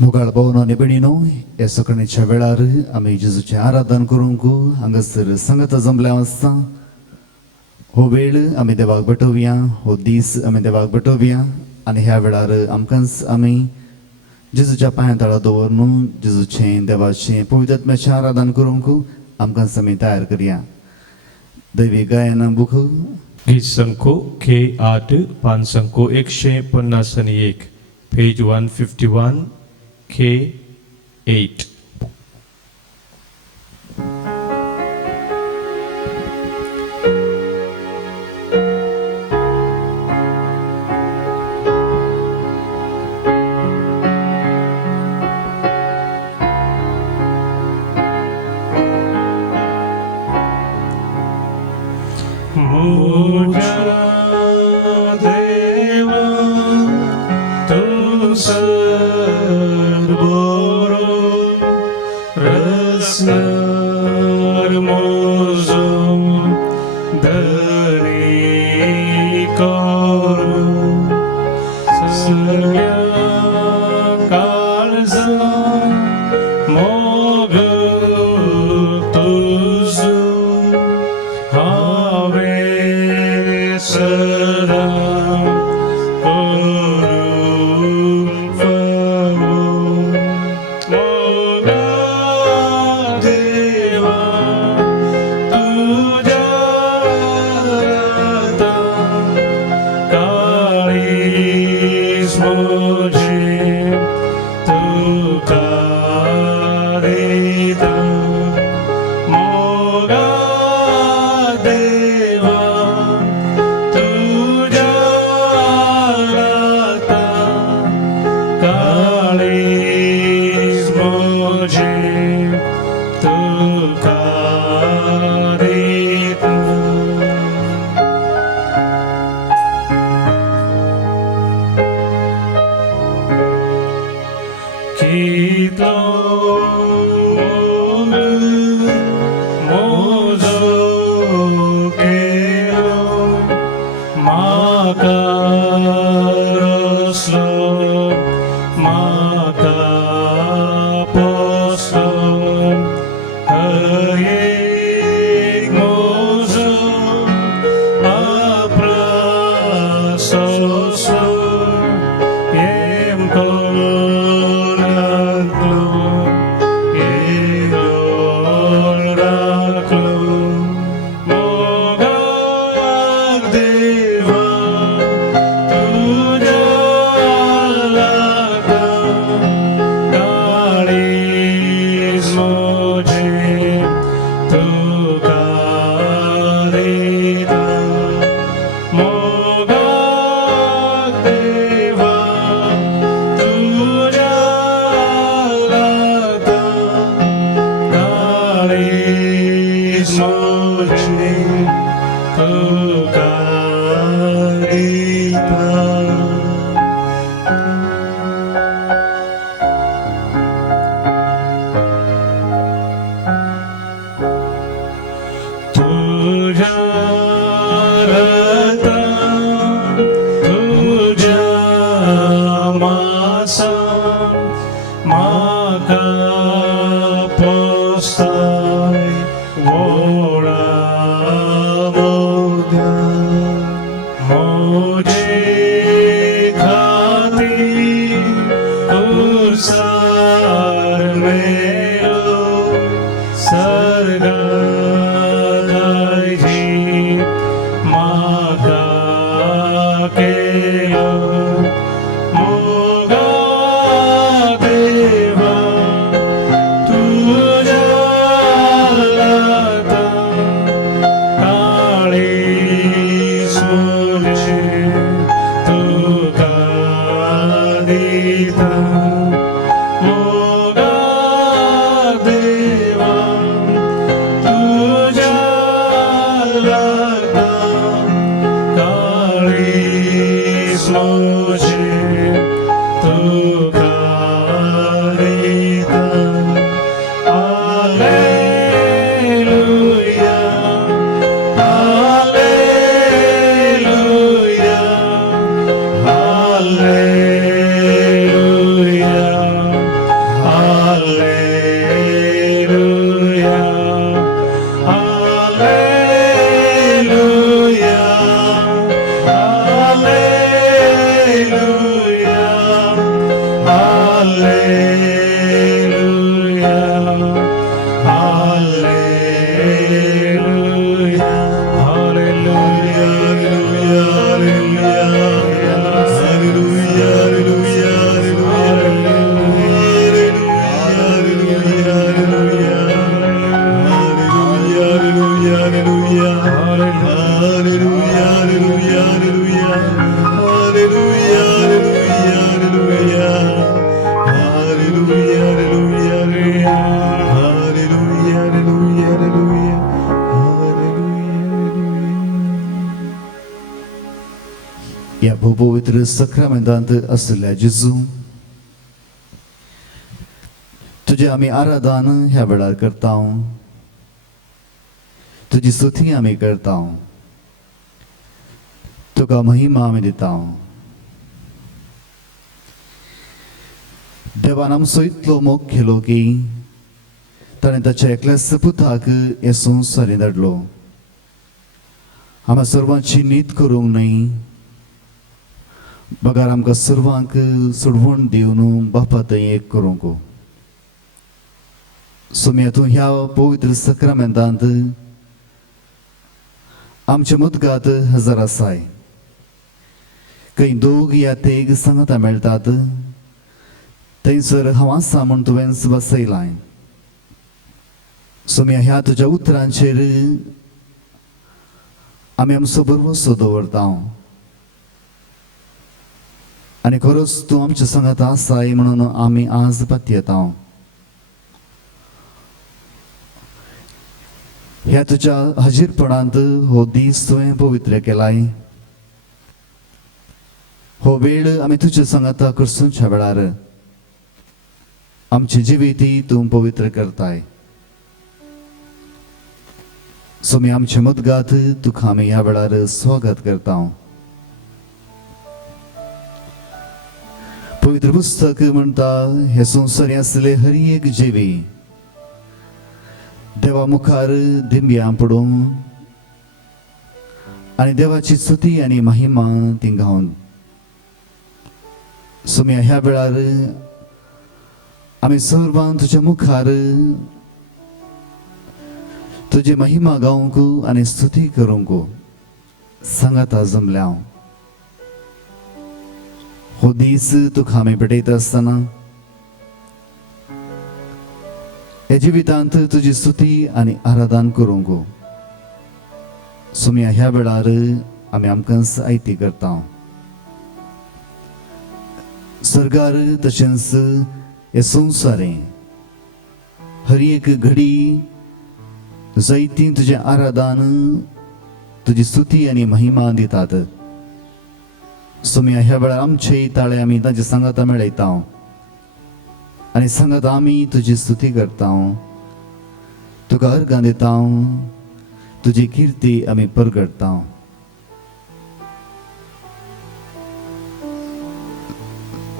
मुगाळ भवन निबणीनो या सकाळच्या वेळार आम्ही जेजूचे आराधन करूंक हांगासर संगत जमल्या आसता. हो वेळ आमी देवाक भेटोवया, हो दीस आमी देवाक भेटोवया आनी ह्या वेळार आमकांच आमी जेजूच्या पांया तळा दवरून जेजूचे देवाचे पवित्र आत्म्याचे आराधन करूंक आमकांच आमी तयार करया. दैवी गायना बुक गीत संको K8 पान संको 151 पेज 151 K8. पवित्र सक्रमेंतांत असलेल्या जेजू, तुझे आम्ही आराधना ह्या वेळार करता, तुझी स्तुती आम्ही करता, तुका महिमा आम्ही दिता. देवान आमचो इतलो मोग केलो की ताणें ताच्या एकल्याच पुताक हे संवसारी धाडलो. आम्हा सर्वांची नीत करूंक न्हय, बगार आमकां सर्वांक सोडवण दिवन बापा थंय एक करूंक. सोम्या तूं ह्या पवित्र सक्रमेंतांत आमचे मुदगात हजर आसाय. खंय दोग या तेग सांगता मेळटात, थंयसर हांव आसा म्हूण तुवें बसयलाय. सोम्या ह्या तुज्या उतरांचेर आमी आमचो भरवोसो दवरता, आनी खरोच तूं आमच्या सांगात आसाय म्हणून आमी आज पातयेता. ह्या तुज्या हाजीरपणांत हो दीस तुवें पवित्र केलाय. हो वेळ आमी तुज्या सांगाता करसूच्या वेळार आमची जिवीती तूं पवित्र करताय. सोमी आमचे मुदगात तुका आमी ह्या वेळार स्वागत करता. पवित्र पुस्तक म्हणटा, हे संवसारी आसले हर एक जिवी देवा मुखार दिंब्या पडून आनी देवाची स्तुती आनी महिमा ती गावन. सोम्या ह्या वेळार आमी सर्वां तुज्या मुखार तुजी महिमा गावंक आनी स्तुती करूंक सांगाता जमल्या. हो दीस तुका आमी भेटयता आसतना हे जिवितांत तुजी स्तुती आनी आराधना करूंक सोम्या ह्या वेळार आमी आमकांच आयती करता. सर्गार तशेंच हे संवसारे हर एक घडी जायती तुजे आराधना तुजी स्तुती आनी महिमा दितात. सोम्या ह्या वेळार आमचे ताळे आमी ताचे सांगाता मेळयता आनी सांगात आमी तुजी स्तुती करता, तुका अर्गां दिता, तुजी किर्ती आमी परगडता.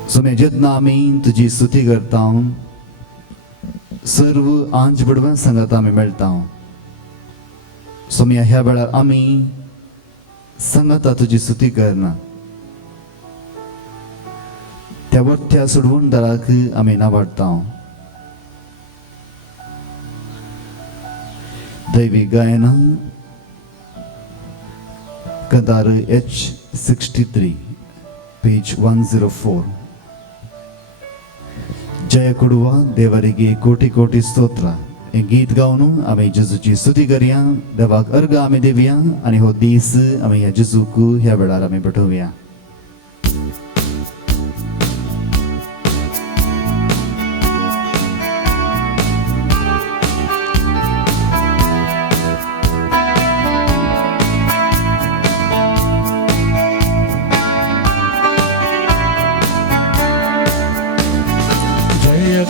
सोम्या जेन्ना आमी तुजी स्तुती करता, सर्व आंज बडव्या सांगात आमी मेळटा. सोम्या ह्या वेळार आमी सांगाता तुजी स्तुती करना, त्या वरत्या सोडवणदाराक आमी नावाडटा. दैवी गायना कदार H63 पेज 104. जय ಕೊಡುವ ದೇವರಿಗೆ ಕೋಟಿ ಕೋಟಿ ಸ್ತೋತ್ರ. हे गीत गावन आमी जेजूची स्तुती करया, देवाक अर्ग आमी दिवया आनी हो दीस आमी ह्या जेजूक ह्या वेळार आमी भेटोवया.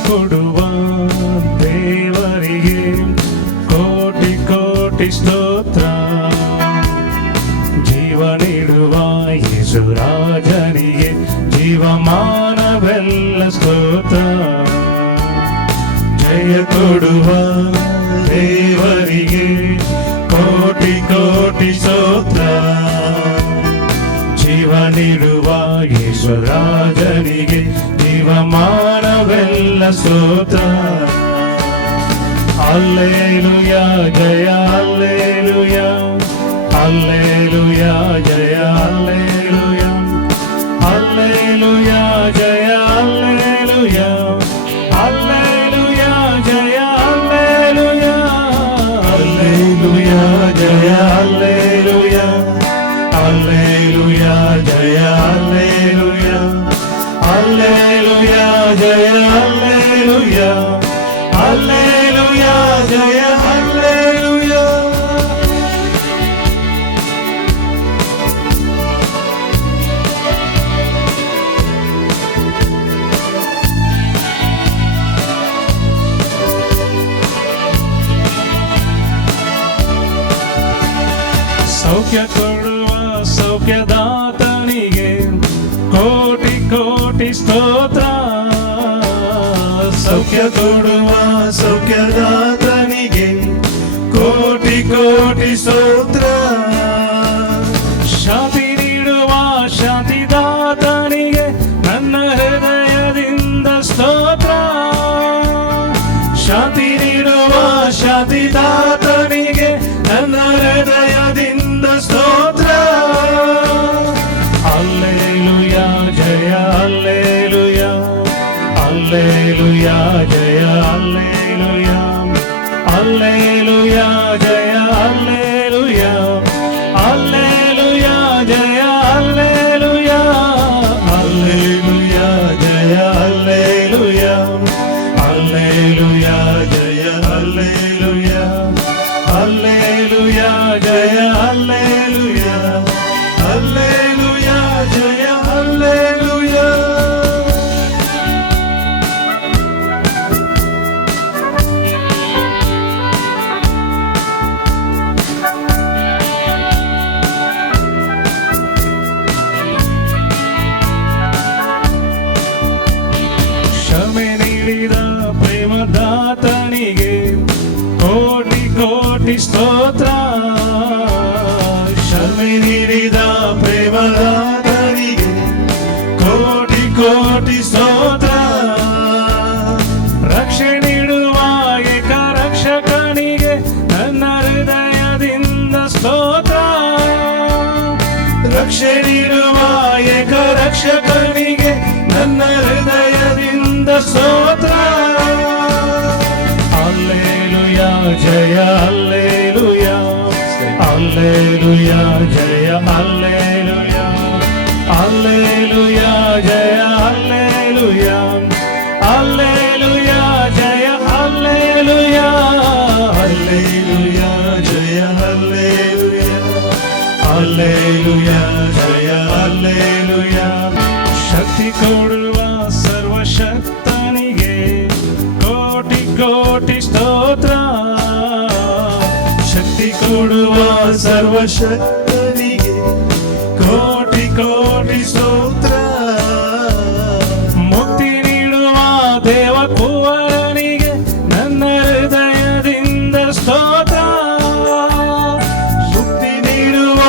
ಕೊಡುವ ದೇವರಿಗೆ ಕೋಟಿ ಕೋಟಿ ಸ್ತೋತ್ರ. ಜೀವ ನೀಡುವ ಯೇಸು ರಾಜನಿಗೆ ಜೀವಮಾನವೆಲ್ಲ ಸ್ತೋತ್ರ. ಜಯ ಕೊಡುವ ದೇವರಿಗೆ ಕೋಟಿ ಕೋಟಿ ಸ್ತೋತ್ರ. ಜೀವ ನೀಡುವ ಯೇಸು ರಾಜನಿಗೆ ಜೀವಮಾನವೆಲ್ಲ ಸ್ತೋತ್ರ. ಹಲ್ಲೆಲೂಯಾ ಜಯ ಹಲ್ಲೆಲೂಯಾ, ಹಲ್ಲೆಲೂಯಾ ಜಯ ಹಲ್ಲೆಲೂಯಾ, ಹಲ್ಲೆಲೂಯಾ ಜಯ ಹಲ್ಲೆಲೂಯಾ, ಹಲ್ಲೆಲೂಯಾ ಜಯ ಹಲ್ಲೆಲೂಯಾ, ಹಲ್ಲೆಲೂಯಾ ಜಯ ಹಲ್ಲೆಲೂಯಾ, ಹಲ್ಲೆಲೂಯಾ ಜಯ ಹಲ್ಲೆಲೂಯಾ, ಹಲ್ಲೆಲೂಯಾ ಜಯ ಹಲ್ಲೆಲೂಯಾ, ಹಲ್ಲೆಲೂಯಾ ಜಯ ಹಲ್ಲೆಲೂಯಾ. ಸೌಖ್ಯ ಕೊಡುವ ಸೌಖ್ಯದಾತನಿಗೆ ಕೋಟಿ ಕೋಟಿ ಸ್ತೋತ್ರ. ಸೌಖ್ಯ ಕೊಡುವ ಸೌಖ್ಯದಾತನಿಗೆ ಕೋಟಿ ಕೋಟಿ ಸ್ತೋತ್ರ. ಶಾಂತಿ ನೀಡುವ ಶಾಂತಿದಾತನಿಗೆ ನನ್ನ ಹೃದಯದಿಂದ ಸ್ತೋತ್ರ. ಶಾಂತಿ ನೀಡುವ ಶಾಂತಿದಾತನಿಗೆ ನನ್ನ ಹೃದಯದಿಂದ ಸ್ತೋತ್ರ. ಹಲ್ಲೆಲೂಯ ಜಯ ಹಲ್ಲೆಲೂಯ, ಹಲ್ಲೆಲೂಯ ಜಯ ಹಲ್ಲೆಲೂಯ, ಹಲ್ಲೆಲೂಯ ಜಯ ಹಲ್ಲೆಲೂಯ, ಹಲ್ಲೆಲೂಯ ಜಯ ಹಲ್ಲೆಲೂಯ, ಹಲ್ಲೆಲೂಯ ಜಯ ಹಲ್ಲೆಲೂಯ, ಹಲ್ಲೆಲೂಯ ಜಯ ಹಲ್ಲೆಲೂಯ, ಹಲ್ಲೆಲೂಯ ಜಯ ಹಲ್ಲೆಲೂಯ, ಹಲ್ಲೆಲೂಯ ಜಯ ಹಲ್ಲೆಲೂಯ. ಕ್ಷಮೆ ನೀಡಿದ ಪ್ರೇಮದಾತನಿಗೆ ಕೋಟಿ ಕೋಟಿ ಸ್ತೋತ್ರ. ಕ್ಷಮೆ ನೀಡಿದ ಪ್ರೇಮದಾತನಿಗೆ ಕೋಟಿ ಕೋಟಿ ಸ್ತೋತ್ರ. ರಕ್ಷಣೆ ನೀಡುವ ಏಕ ರಕ್ಷಕನಿಗೆ ನನ್ನ ಹೃದಯದಿಂದ ಸ್ತೋತ್ರ. ರಕ್ಷಣೆ ನೀಡುವ ಏಕ ರಕ್ಷಕನಿಗೆ ನನ್ನ ಹೃದಯದಿಂದ ಸ್ತೋತ್ರ. ಹಲ್ಲೆಲೂಯ ಜಯ ಹಲ್ಲೆಲೂಯ, ಹಲ್ಲೆಲೂಯ ಜಯ ಹಲ್ಲೆಲೂಯ, ಹಲ್ಲೆಲೂಯ ಜಯ ಹಲ್ಲೆಲೂಯ, ಹಲ್ಲೆಲೂಯ ಜಯ ಹಲ್ಲೆಲೂಯ, ಹಲ್ಲೆಲೂಯ ಜಯ ಹಲ್ಲೆಲೂಯ, ಹಲ್ಲೆಲೂಯ ಜಯ ಹಲ್ಲೆಲೂಯ. ಶಕ್ತಿ ಕೊಡುವ ಸರ್ವಶಕ್ತನಿಗೆ ಕೋಟಿ ಕೋಟಿ ಸ್ತೋತ್ರ. ಶಕ್ತಿ ಕೊಡುವ ಸರ್ವಶಕ್ತನಿಗೆ ಕೋಟಿ ಕೋಟಿ ಸ್ತೋತ್ರ. ಮುಕ್ತಿ ನೀಡುವ ದೇವ ಕುವರನಿಗೆ ನನ್ನ ಹೃದಯದಿಂದ ಸ್ತೋತ್ರ. ಮುಕ್ತಿ ನೀಡುವ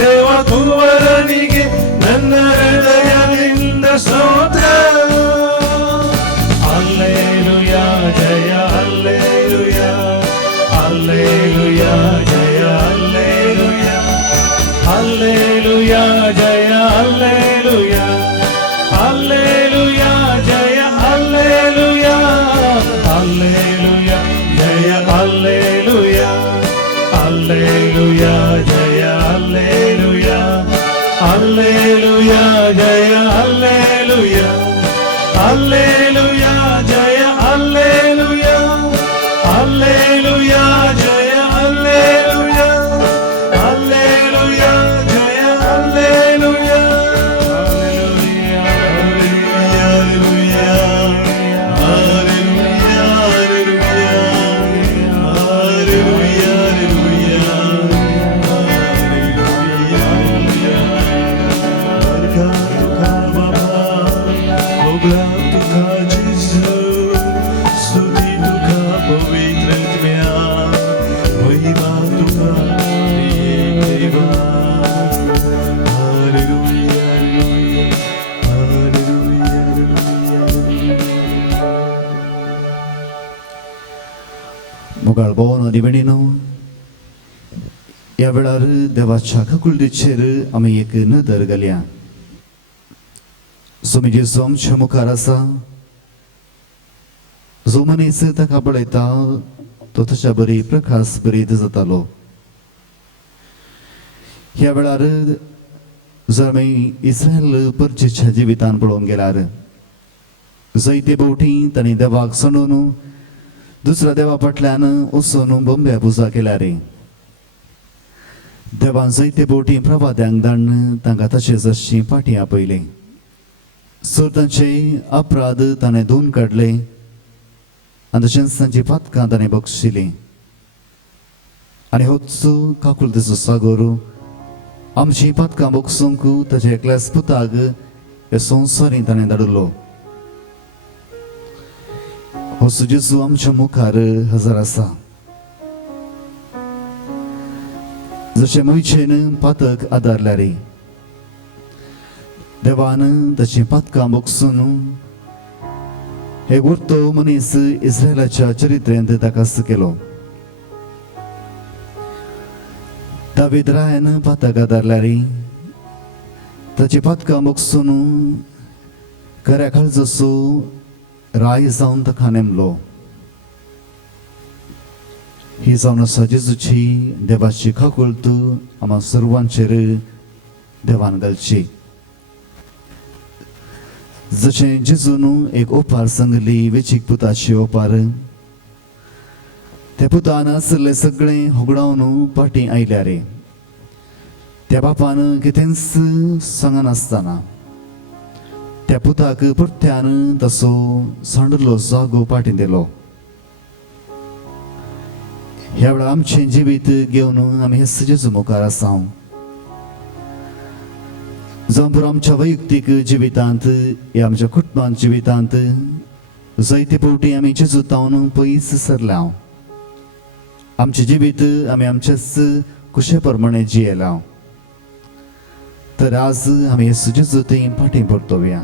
ದೇವ ಕುವರನಿಗೆ ನನ್ನ ಹೃದಯದಿಂದ ಸ್ತೋತ್ರ. ಹಲ್ಲೆಲೂಯ ಜಯ ಹಲ್ಲೆಲೂಯ, ಹಲ್ಲೆಲೂಯ ಜಯ ಹಲ್ಲೆಲೂಯ, ಹಲ್ಲೆಲೂಯ ಜಯ ಹಲ್ಲೆಲೂಯ, ಹಲ್ಲೆಲೂಯ ಜಯ ಹಲ್ಲೆಲೂಯ, ಹಲ್ಲೆಲೂಯ ಜಯ ಹಲ್ಲೆಲೂಯ, ಹಲ್ಲೆಲೂಯ ಜಯ ಹಲ್ಲೆಲೂಯ, ಹಲ್ಲೆಲೂಯ ಜಯ ಹಲ್ಲೆಲೂಯ, ಹಲ್ಲೆಲೂಯ ಜಯ ಹಲ್ಲೆಲೂಯ, ಹಲ್ಲೆಲೂಯ ಜಯ ಹಲ್ಲೆಲೂಯ, ಹಲ್ಲೆಲೂಯ ಜಯ ಹಲ್ಲೆಲೂಯ, मुगाळ बोन दिवेणीनो या वेळार देवाच्या कुलदीचेर आमी एक नदर घालया. स्वामी जेजू आमच्या मुखार आसा. जो मनीस ताका पळयता तो ताच्या बरी प्रकाश बरीत जातालो. ह्या वेळार जर आमी इस्रायल परचेच्या जिवितान पळोवंक गेल्यार जायते फावटी तांणी देवाक सोडून दुसऱ्या देवा फाटल्यान वचून बोंब्या पुजा केल्या रे. देवान जायते फावटी प्रवाद्यांक धाडून तांकां तशेंच अशी फाटी आपयले. सो तांचे अपराध ताणें धुवन काडले आनी तशेंच तांची पातकां ताणें बक्षिली. आनी होच काकुलतेचो सागर आमची पातकां बोगसूंक ताच्या एकल्याच पुताक हे संवसारीं ताणें धाडिल्लो. हो जेजू आमच्या मुखार हजर आसा. जशें मोयशेन पातक आदारल्यार देवान ताची पातकां बोगसून एक उरतो मनीस इस्रायलाच्या चरित्रेंत ताकास केलो. दावीद रायान पातक आदारल्यार ताची पातकां बोगसून खऱ्या काळजाचो राय जावन ताका नेमलो. ही जावन आसा जेजूची देवाची खाकुळत आम्हा सर्वांचेर देवान घालची. जशें जेजून एक ओपार सांगली वेचीक पुताची ओपार, त्या पुतान आसले सगळें होगडावन पाटी आयल्यार त्या बापान कितेंच सांगनासतना त्या पुताक परत्यान तसो सांडलो जागो पाटी दिलो. ह्या वेळा आमचें जिवीत घेवन आमी हेच जेजू मुखार आसा. जावं आमच्या वैयक्तीक जिवितांत या आमच्या कुटुंबांत जिवितांत जायते फावटी आमी जेजू तावन पयस सरल्या. आमचें जिवीत आमी आमच्याच कुशे प्रमाणे जियेला. तर आज आमी हेच जेजू थंय फाटीं परतोवया.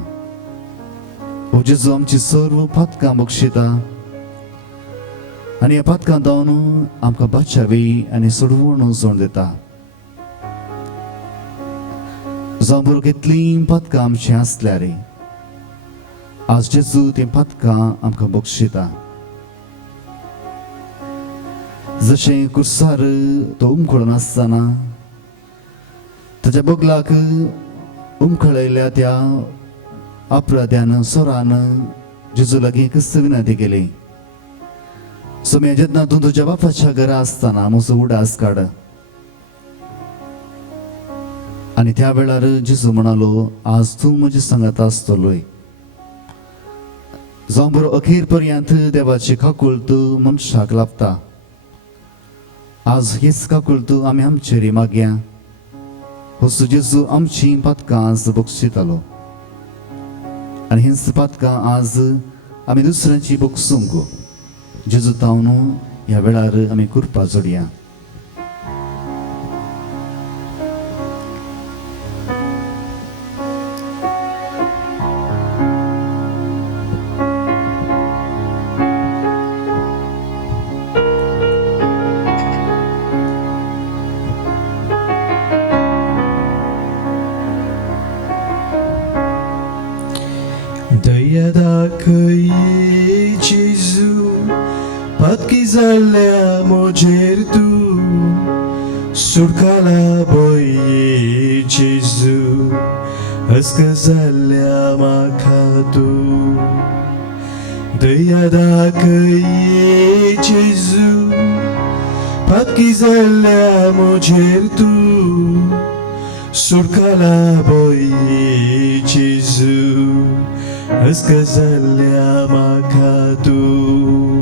हो जेजू आमची सर्व पातकां बक्षिता आनी ह्या पातकां दावन आमकां बाचावी आनी सोडवण जोड दिता. जावं कितलीं पातकां आमचीं आसल्यार आज जेजू तीं पातकां आमकां बक्षिता. जशें कुर्सार तो उमखळून आसतना ताच्या बोगलाक उमखळयल्या त्या अपराध्यान सोरान जेजू लागीं कस विनंती केली, सोम्या जेन्ना तूं तुज्या बापाच्या घरा आसतना म्हजो उडास काड. आनी त्या वेळार जेजू म्हणालो, आज तूं म्हजे सांगात आसतलोय. जावं बरो अखेर पर्यंत देवाची खाकुळत मनशाक लाभता. आज हीच खाकुळत आमी आमचेर मागया. हो जेजू आमची पातकां आज बक्षितालो आनी हीच पातकां आज आमी दुसऱ्यांची बक्षूंक जेजू तावन ह्या वेळार आमी कृपा जोडया. दया दाखय जेजू पातकी जाल्ल्या म्हजेर तूं सुटकाला बोये जेजू हस्क जाल्ल्या म्हाका तूं. दया दाखय जेजू पातकी जाल्ल्या म्हजेर तूं सुटकाला बोये जेजू हस्क जाल्ल्या म्हाका तूं.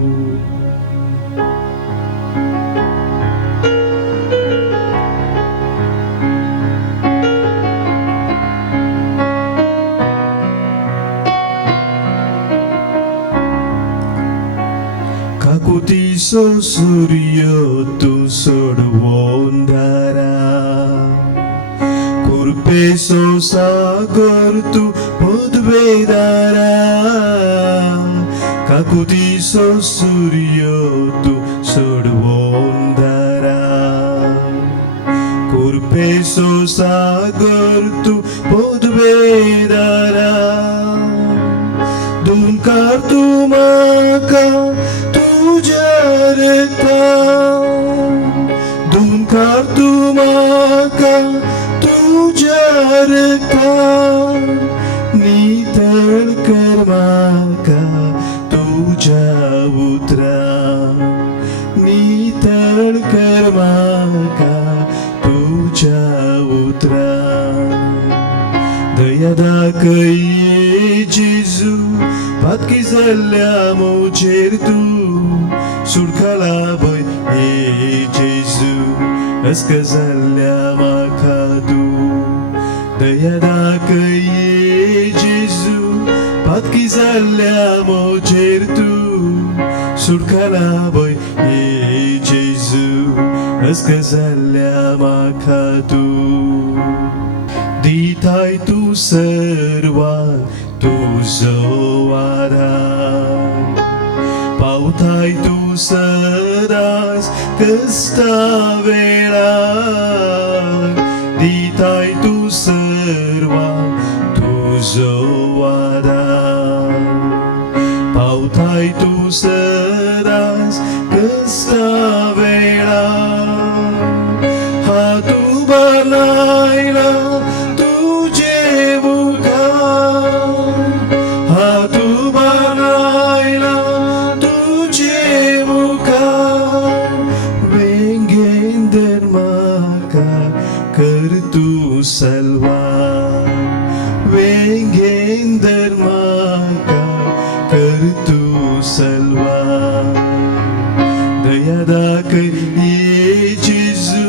काकुतीचो सूर्य तूं सोडवून दारा, कुरपेचो सागर तूं उद्वेदारा. काकुतीचो सूर्य तूं सोडवून दारा, कुरपेचो सागर तूं उद्वेदारा. दुंकार तूं म्हाका तुज्या रेतां, दुंकार तूं म्हाका तुज्या रेतां. नितळ कर म्हाका तुज्या उतरां, नितळ कर म्हाका तुज्या उतरां. दया दाखय जेजू पातकी जाल्ल्या म्हजेर तूं सुटकाला बोय जेजू हस्क जाल्ल्या म्हाका तूं. दया दाखये जेजू पातकी जाल्ल्या मोचेर तूं सुटकाला बय ये जेजू अस्क जाल्ल्या म्हाका तूं दिताय तूं सर्वांक तुजो आदार पावताय तूं सदांच कश्टा वेळार दिताय तूं सर्वांक तुजो आदार पावताय तूं सदांच कश्टा वेळार हात उबार लायला तुजे मुखार हात उबार लायला तुजे मुखार वेंगेंदर म्हाका कर तूं सल्वार वेंगेंदर म्हाका कर तूं सल्वार दया दाखय ये जेजू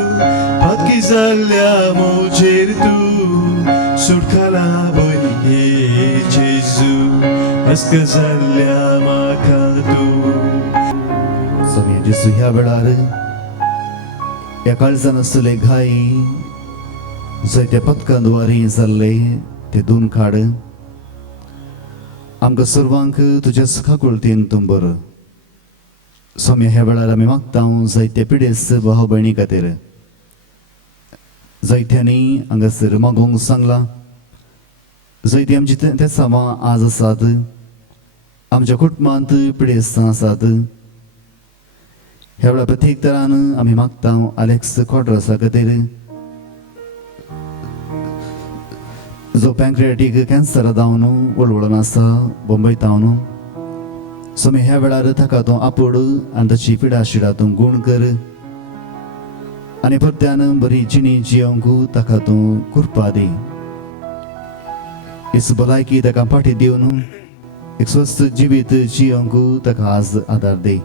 पातकी जाल्ल्या मोचेर तूं सुटकाला बय ये जेजू अस्क जाल्ल्या म्हाका तूं स्वामी जेजू ह्या वेळार ह्या काळजान आसतले घाई जायत्या पथकांद्वारे जाल्ले ते धुवन काड आमकां सर्वांक तुज्या सुखा कुळतीन तूं बर स्वामी ह्या वेळार आमी मागता जायते पिडेस्त भाव भयणी खातीर जायत्यांनी हांगासर मागोवंक सांगला जायती आमची ते सामा आज आसात आमच्या कुटुंबांत पिडेस्तां आसात ह्या वेळार प्रत्येक तरान आमी मागता अलेक्स क्वाड्रसा खातीर जो पॅन्क्रियाटीक कॅन्सर जावन वळवळून आसा बॉम्बेत न्हू स्वामी ह्या वेळार ताका तूं आपोड आनी ताची पिडा शिडा तूं गुण कर आनी परत्यान बरी जिणी जियोंक ताका तूं कृपा दी इस भलायकी ताका फाटी दिवन एक स्वस्थ जिवीत जियोंक ताका आज आदार दी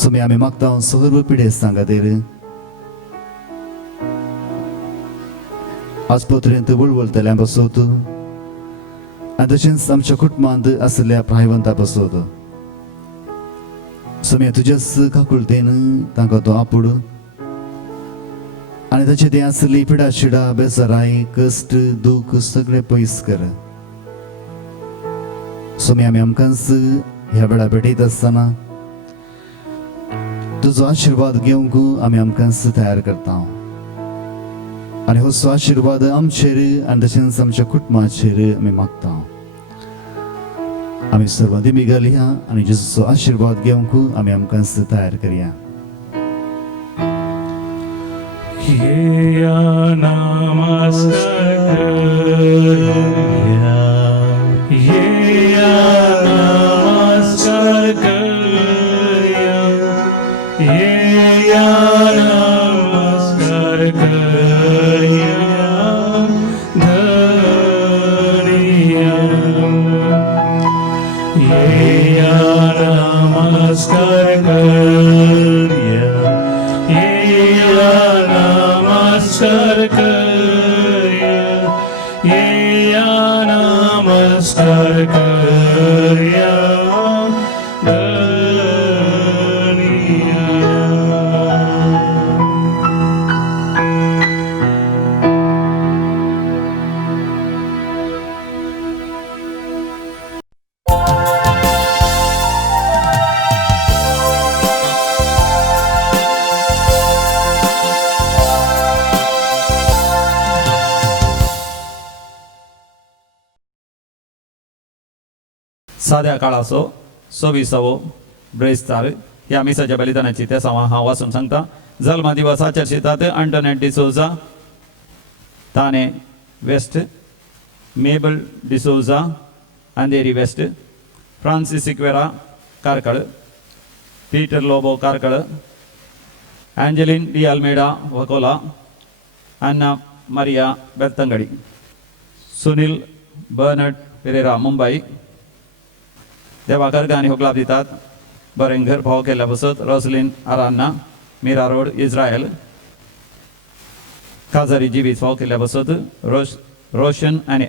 स्वामी आमी मागता सर्व पिडेस्तां खातीर आज पर्यंत वळवळतल्या पासत आनी तशेंच आमच्या कुटुंबांत आसलेल्या प्रायवंता पासत स्वामी तुज्याच काकुळतेन तांकां तो आपूड आनी ताचे ते आसली पिडा शिडा बेजाराय कश्ट दूख सगळे पयस कर स्वामी आमी आमकांच ह्या वेळा भेटयत आसतना तुजो आशिर्वाद घेवंक आमी आमकांच तयार करता आनी हो आशिर्वाद आमचेर आनी तशेंच आमच्या कुटुंबाचेर आमी मागता आमी सर्व दिमी घालया आनी जेजूचो आशिर्वाद घेवंक आमी आमकांच तयार करया येया नमस्कार करया येया नमस्कार करया येया नमस्कार करया धन्या येया नमस्कार करया येया नमस्कार करया येया नमस्कार करया साध्या काळाचो 26वो ब्रेस्तार ह्या मिसाच्या बलिदानाची त्या सवा हांव वाचून सांगता जल्मा दिवसा चर्चितात Antonette D'Souza Thane west Mabel D'Souza Andheri west Francis Sequeira Karkal Peter Lobo Karkal Angeline D'Almeida Vakola Anna Maria Belthangady Sunil Bernard Pereira Mumbai देवाकर गाणी होकलाभ दितात बरेंगर भाव केल्या बसत Rosaline Aranha Mira road Israel काजारी जिबीत फाव केल्ल्या बसत रोशन आनी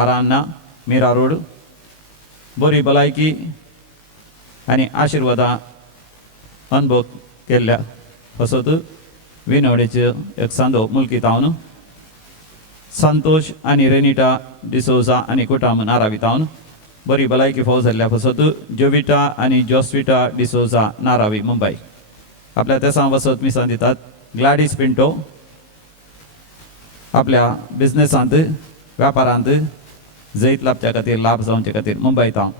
आरांना मिरा रोड बरी भलायकी आनी आशिर्वादां अनुभव केल्ल्या बसत विनवडेचो एक सांदो मुल्की तावन संतोष आनी रेनिटा डिसोजा आनी कुटाम नारावी तावन बरी भलायकी फाव जाल्ल्या बसत जोविटा आनी जोस्विटा डिसोजा नारावी मुंबय आपल्या तेसा बसत मिसान दितात ग्लॅडीस पिंटो आपल्या बिझनेसांत व्यापारांत जैत लाभच्या खातीर लाभ जावचे खातीर मुंबय तावन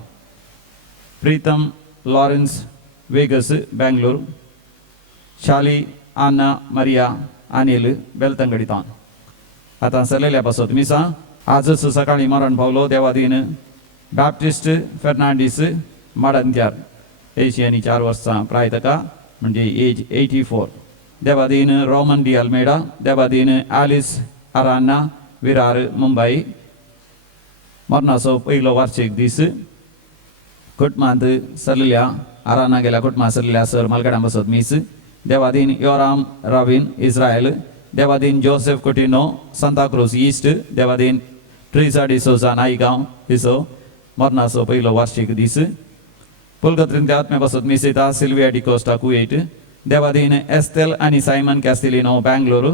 प्रीतम लॉरेन्स वेगस बेंगलोर शाली आन्ना मारिया अनिल बेलतंगडी तावन आतां सरलेल्या बसत मिसा आजच सकाळी मरण पावलो देवादीन बॅप्टिस्ट फेर्नांडीस माडंत्यार 84 वर्सां प्राय ताका म्हणजे एज 84 देवादीन रोमन डी अल्मेडा देवादीन ॲलिस आरान्ना विरार मुंबई मरणाचो पयलो वार्षिक दीस कुटुंबांत सरलेल्या आरान्ना गेल्या कुटुंबांत सरलेल्या सर मालगड्यां बसत मीस देवादीन योराम रावीन इस्रायल देवादीन जोसेफ कुटिनो सांताक्रूज ईस्ट देवादीन ट्रिसा डिसोजा नायगांव हिसो मरणाचो पयलो वार्षिक दीस पुलगत्रींतल्या आत्म्या बसत मिसयता सिल्विया डिकोस्टा कुवेट देवादीन एस्तेल आनी सायमन कॅस्टिलिनो बेंगलोर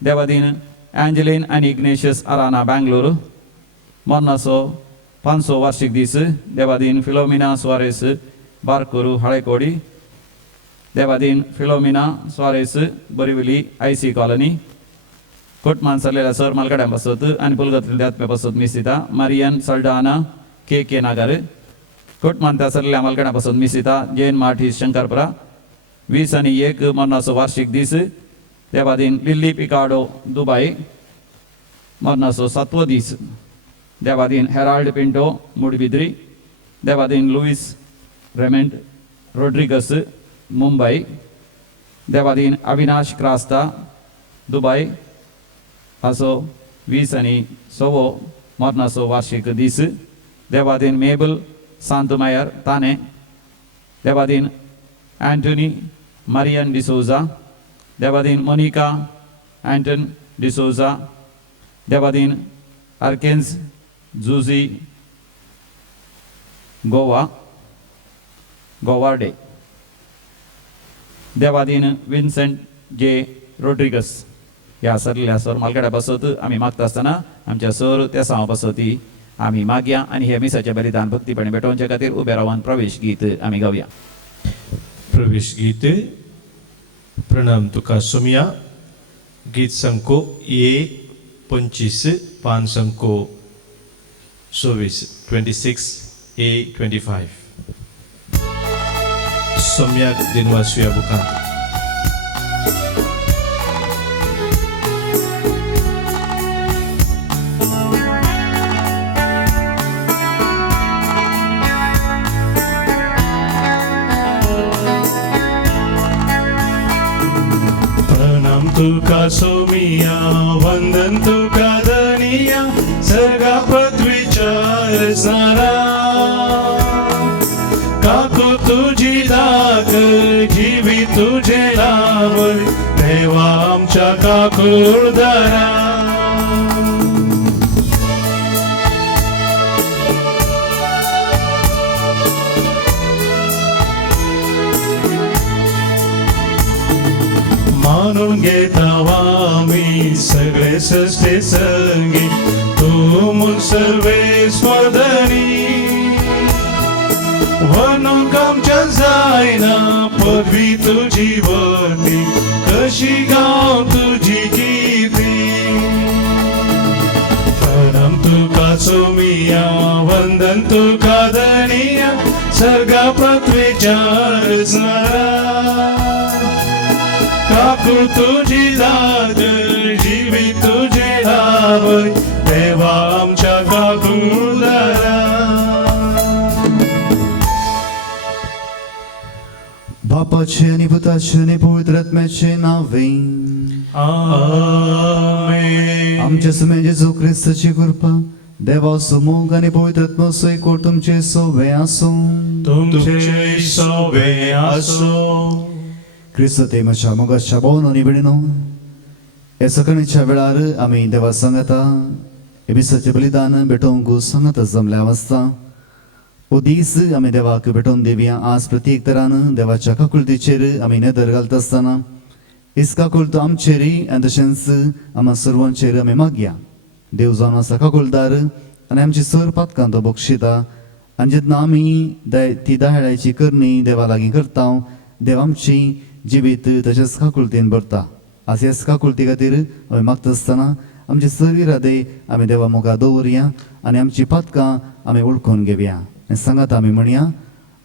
देवादीन एंजेलिन आनी इग्नेशियस आराना बेंगलोर मरणाचो 500 वार्षिक दीस देवादीन फिलोमिना सुआरेस बारकोरू हळेकोडी देवादीन Philomena Suares Borivali IC colony कुटुंबांत सरलेल्या सर मालगड्यां बसत आनी पुलगत्रींतल्या आत्म्या बसत मिसयता मारियन सल्डाना के नागर कुटुंबांत सरलेल्या मालगड्यां बसत मिसयता जैन मार्टिस शंकरपुरा 20 आनी 1 मरणाचो वार्षिक दीस देवादीन लिल्ली पिकाडो दुबय मरणाचो 7वो दीस देवादीन हेराल्ड पिंटो मुडबिद्री देवादीन लुईस रेमेंट रोड्रिगस मुंबई देवादीन अविनाश क्रास्ता दुबय हाचो 20 आनी 6 मरणाचो वार्षिक दीस देवादीन मेबल सांतमायर ताने देवादीन एंटनी मारियन डिसोजा देवादीन मोनिका एंटन डिसोजा देवादीन आर्केन्स जुजी गोवार्डे देवादीन विन्सेंट जे रोड्रिगस ह्या सरलेल्या सर मालगड्या बसत आमी मागता आसतना आमच्या सर तेसांव बसती आमी मागया आनी हे मिसाचें बलिदान भक्तीपणे भेटोवचे खातीर उबे रावन प्रवेश गीत आमी गावया. प्रवेश गीत प्रणाम तुका सोमिया गीत संको ए 25 पान संको 26 ए 25 सोमिया दिनवासुया बुकांत तुका सोमिया वंदन तुका दनिया सर्गा पृथ्वीच्या रचणारा काकू तुझी दाग जीवी तुझे नाव देवा आमच्या काकुरदारा मानून घेतावा मी सगळे सृष्टी संगी तू मुल सर्वे स्मरणी वनूक आमच्या जायना पदवी तुझी वरती कशी गाव तुझी कीर्ती प्रणाम तुका सोमिया वंदन तुका दनिया सर्गा पृथ्वीच्या रचणारा काकू तुझी दाद जीवी तुझे नाव देवा आमच्या काकुरदारा बापाचे आणि पुताचे आणि पवित्र आत्म्याचे नावे आमेन. आमच्या समय जेजू ख्रिस्ताची कृपा देवा समोग आणि पवित्र आत्मसो एकवट तुमचे सोबे आसो तुमचे सोबे आसो क्रिस्त ते म्हज्या मोगाच्या भोवन निवडिनो हे सकाळीच्या वेळार आमी देवा सांगता एबिसाचे बलिदान भेटोवंक सांगत जमल्या आसता हो दीस आमी देवाक भेटोवन दिवया आज प्रत्येक तरान देवाच्या काकुळतीचेर आमी नदर घालता आसतना इस काकुळतो आमचेर आनी तशेंच आम्हा सर्वांचेर आमी मागया देव जावन आसा काकुळदार आनी आमची सर पातकां तो बक्षिता आनी जेन्ना आमी ती दायळाची करणी देवा लागीं करता देव आमची जिवीत तशेंच काकुळतीन भरता आज ह्याच काकुळती खातीर आमी मागता आसतना आमची सर इरादे आमी देवा मुखार दवरया आनी आमची पातकां आमी ओळखून घेवया आनी सांगात आमी म्हणया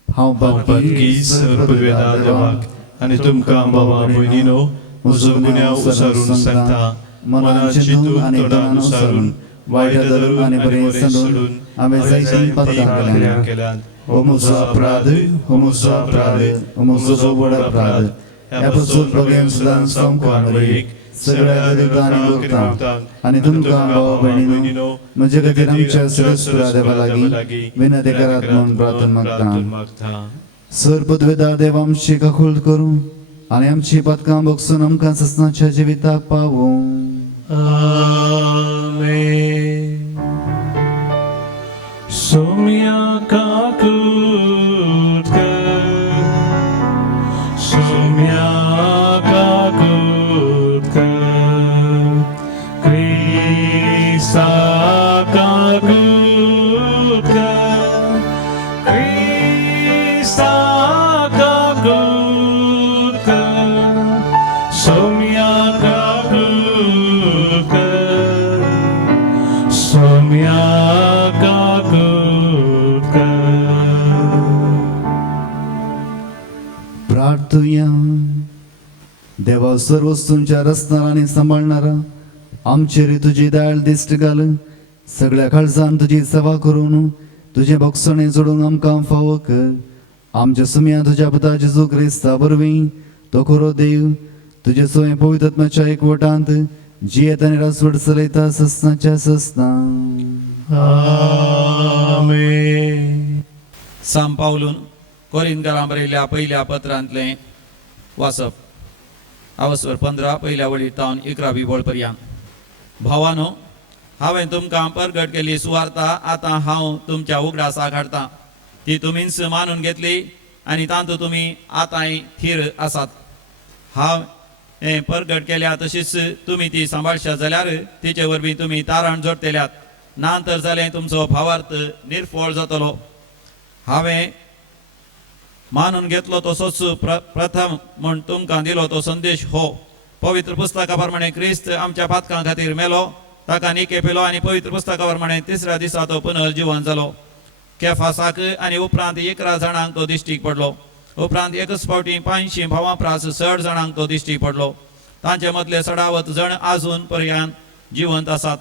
हांव बाकी सर्ववेदा देवाक आनी तुमकां भावा भयणीनो म्हजो गुन्यांव उसारून सांगता मनान चिंतून आनी तोंडान उसारून वायट धरून आनी बरें सोडून हांवें जायतीं पातकां केल्यात हो म्हजो अपराध हो म्हजो अपराध हो म्हजो व्हड अपराध ह्या पासून बगेन सदां सोमकान वैक सगळ्या देवतांनी भोगता आनी तुमकां भावा भयणीनो म्हजे खातीर आमच्या सरस्वता देवा लागीं विनंती करात म्हणून प्रार्थना मागता सर पदवेदार देव आमची काकुळ करूं आनी आमची पातकां भोगसून आमकां ससनाच्या जिविताक पावों आमेन सोम्या काकुळ कर सोम्या काकुळ कर क्रिस्ता काकुळ कर क्रिस्ता काकुळ कर सोम्या काकुळ कर सोम्या काकुळ कर प्रार्थुया देवा सर्व वस्तूंच्या रचणारा आनी सांबाळणारा आमचेर तुजी दाळ दिश्ट घाल सगळ्या काळजान तुजी सेवा करून तुझे भोगसणे जोडूंक आमकां फावो कर आमच्या सुम्या तुज्या पुता जेजू क्रिस्ता वरवीं तो खरो देव तुजे सोय पवित्र आत्म्याच्या एकवटांत जियेत आनी रासवड चलयता ससनाच्या ससना आमेन साम पावलून कोरिंथकारां बरयल्ल्या पहिल्या पत्रांतलें वाचप अवस्वर 15 पहिल्या वळीर तावन 11वी वळ पर्यंत भावानो हांवें तुमकां परगट केल्ली सुवार्ता आतां हांव तुमच्या उगडासाक हाडटां ती तुमीच मानून घेतली आनी तांतूं तुमी आतांय थीर आसात हांव हें परगट केल्या तशीच तुमी ती सांबाळशात जाल्यार तिचे वरवीं तुमी तारण जोडटल्यात नांतर जालें तुमचो भावार्थ निर्फळ जातलो हांवें मानून घेतलो तसोच प्रथम म्हण तुमकां दिलो तो संदेश हो पवित्र पुस्तका प्रमाणे क्रिस्त आमच्या पातकां खातीर मेलो ताका निके पेलो आनी पवित्र पुस्तका प्रमाणे तिसऱ्या दिसा तो पुनर्जीवन जालो केफासाक आनी उपरांत 11 जाणांक तो दिश्टीक पडलो उपरांत एकच फावटी 500 भावां प्रास 60 जाणांक तो दिश्टीक पडलो तांचे मदले 60 जण आजून पर्यंत जिवंत आसात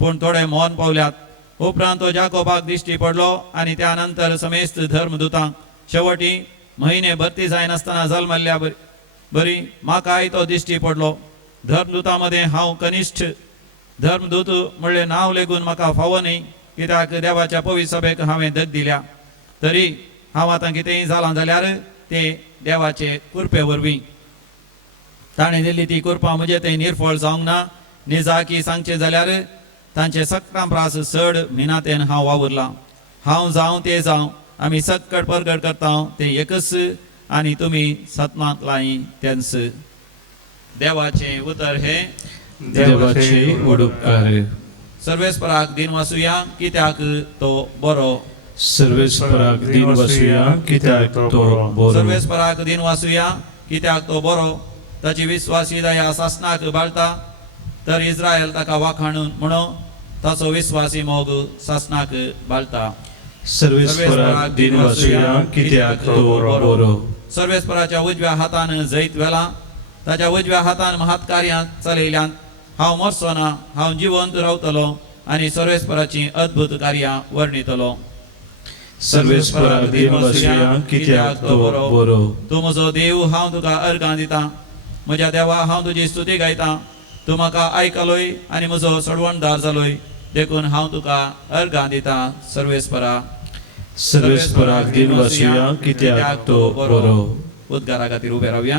पूण थोडे मौन पावल्यात उपरांत तो जाकोबाक दिश्टी पडलो आनी त्या नंतर समेस्त धर्मदूतांक शेवटी म्हयने भरती जायनासतना जल्मल्ल्या बरी म्हाकाय तो दिश्टी पडलो धर्मदूतां मदें हांव कनिश्ठ धर्मदूत म्हणलें नांव लेगून म्हाका फावो न्ही कित्याक देवाच्या पवित्र सभेक हांवें दग दिल्या तरी हांव आतां कितेंय जालां जाल्यार ते देवाचे कृपे वरवीं ताणें दिल्ली ती कृपा म्हजे थंय निर्फळ जावंक ना निजाकी सांगचें जाल्यार तांचे सक्कां प्रास 60 मिनातेन हांव वावुरलां हांव जावं ते जावं आमी सक्कट परगट करता ते एकच आनी तुमी सतनांतलाय तेंच देवाचें उतर हे देवाचे उपकार सर्वेस्पराक दिन वासुया कित्याक तो बरो सर्वेस्पराक दिन वासुया कित्याक तो बरो सर्वेस्पराक दिन वासुया कित्याक तो बरो ताची विस्वासी दया सासनाक बाळटा तर इस्रायल ताका वाखाणून म्हणो ताचो विस्वासी मोग सासनाक बाळटा सर्वेस्पराक दिन वासुया कित्याक तो बरो सर्वेस्पराच्या उजव्या हातान जैत वेला ताच्या उजव्या हातान महात कार्यां चलयल्यान हांव मरचो ना हांव जिवंत रावतलो आनी सर्वेस्पराची अद्भुत कार्यां वर्णितलो सर्वेस्पराक दिन वासुया कित्याक तो बरो तूं म्हजो देव हांव तुका अर्गां दितां म्हज्या देवा हांव तुजी स्तुती गायतां तूं म्हाका आयकलोय आनी म्हजो सोडवणदार जालोय देखून हांव तुका अर्गां दितां सर्वेस्परा सर्वेस्पराक दिन वासुया कित्याक तो बरो उद्गारा खातीर उबे रावया